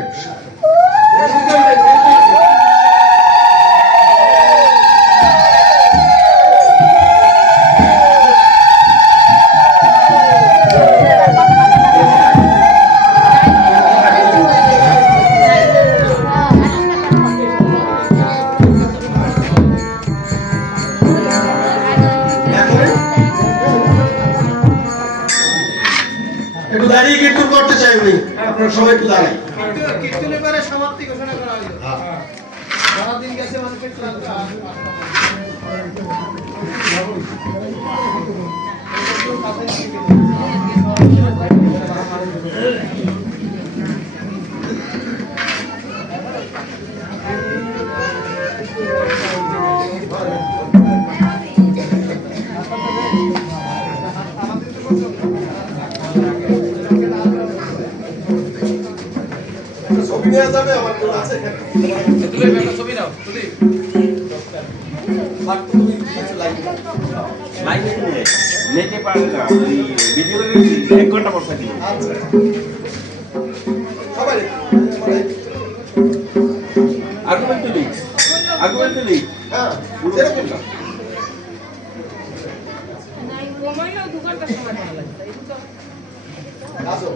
সবাই একটু দাঁড়াই। কীর্তনের পরে সমাপ্তি ঘোষণা করা হলো। সারাদিন গেছে মানুষের ছবি নেওয়া যাবে? আমার কেউ আছে এখানে? ছবি নাও, ছবি নেটে পারে না, ভিডিও 1 ঘন্টা পর থাকি। আচ্ছা, সবাই আর্গুমেন্টালি হ্যাঁ, যেরকম না। আসো।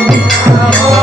Hare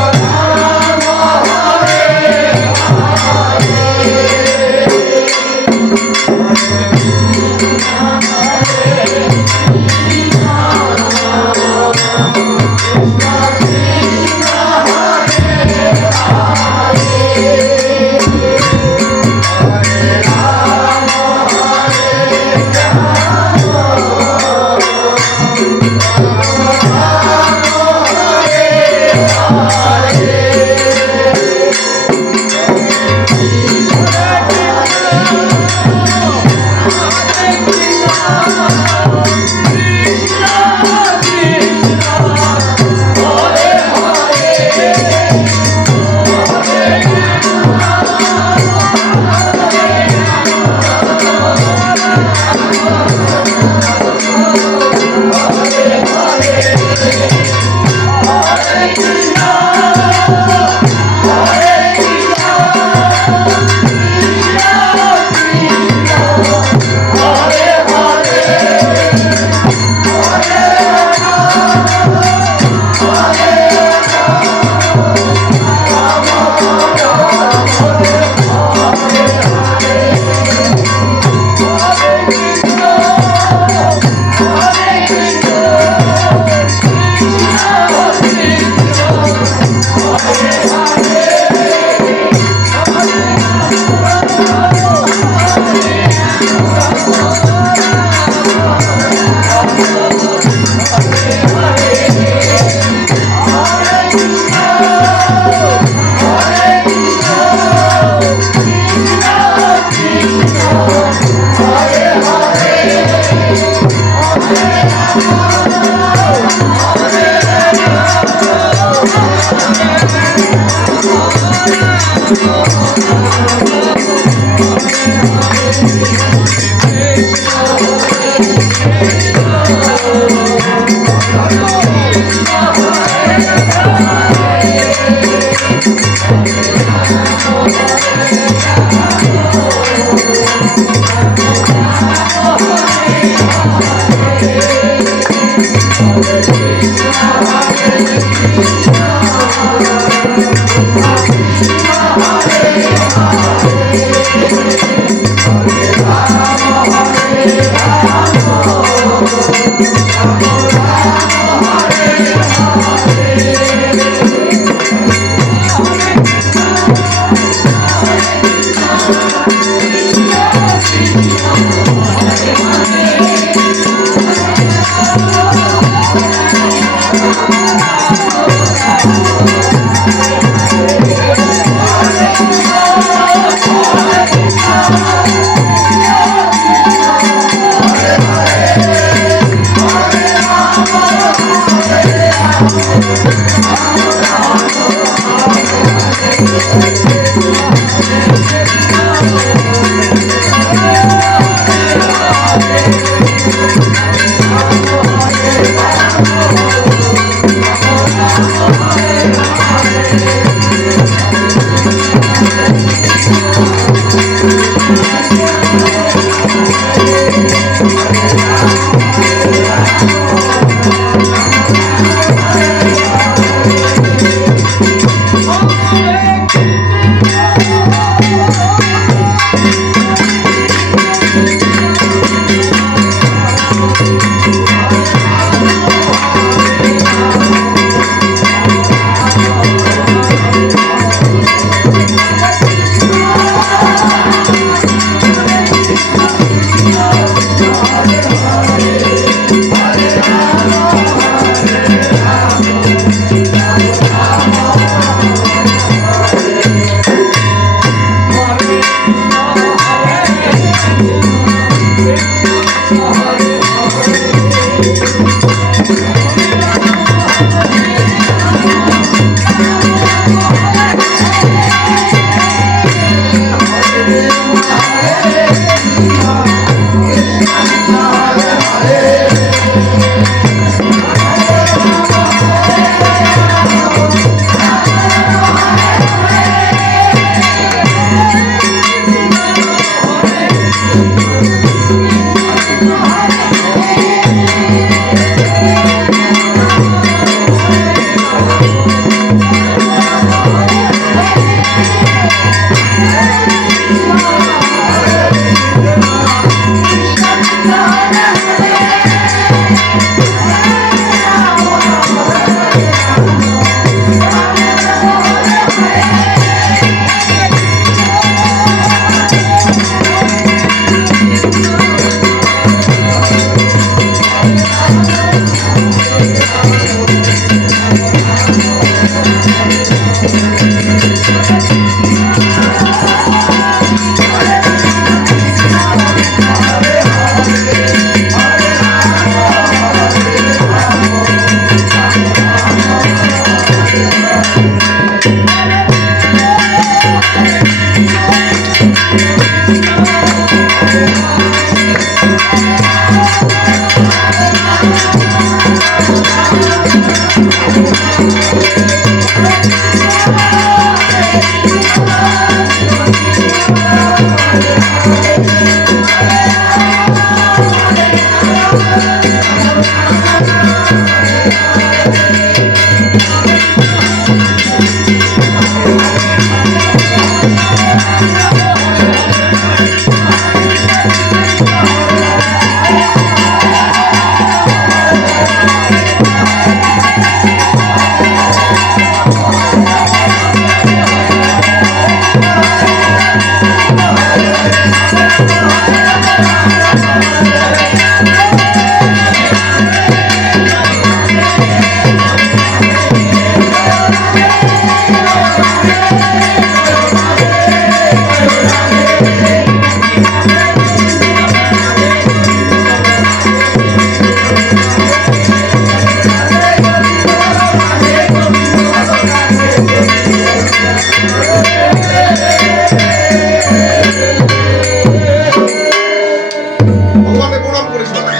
ভগবানের প্রণাম করি সবাই।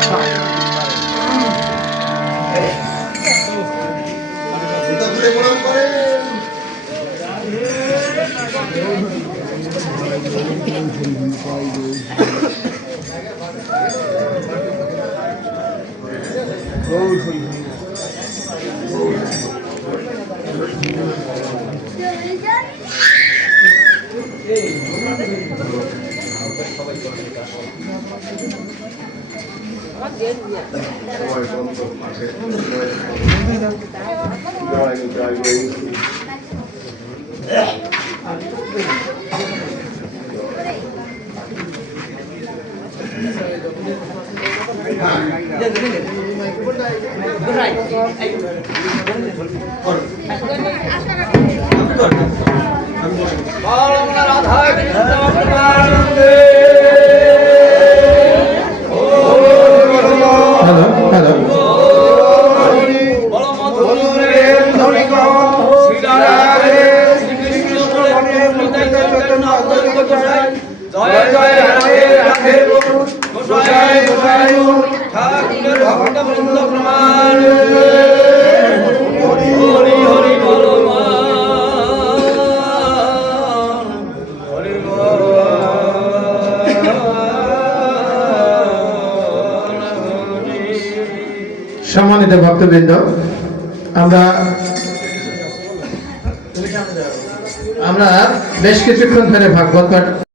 তারপরে প্রণাম করে জয় জয় রাধে রাধে গোসাই গোসাই ঠাকুরের ভক্ত বৃন্দ প্রমাণ হরি হরি বল হরি বল। সম্মানিত ভক্তবৃন্দ, আমরা বেশ কিছুক্ষণ ধরে ভাগবত পাঠ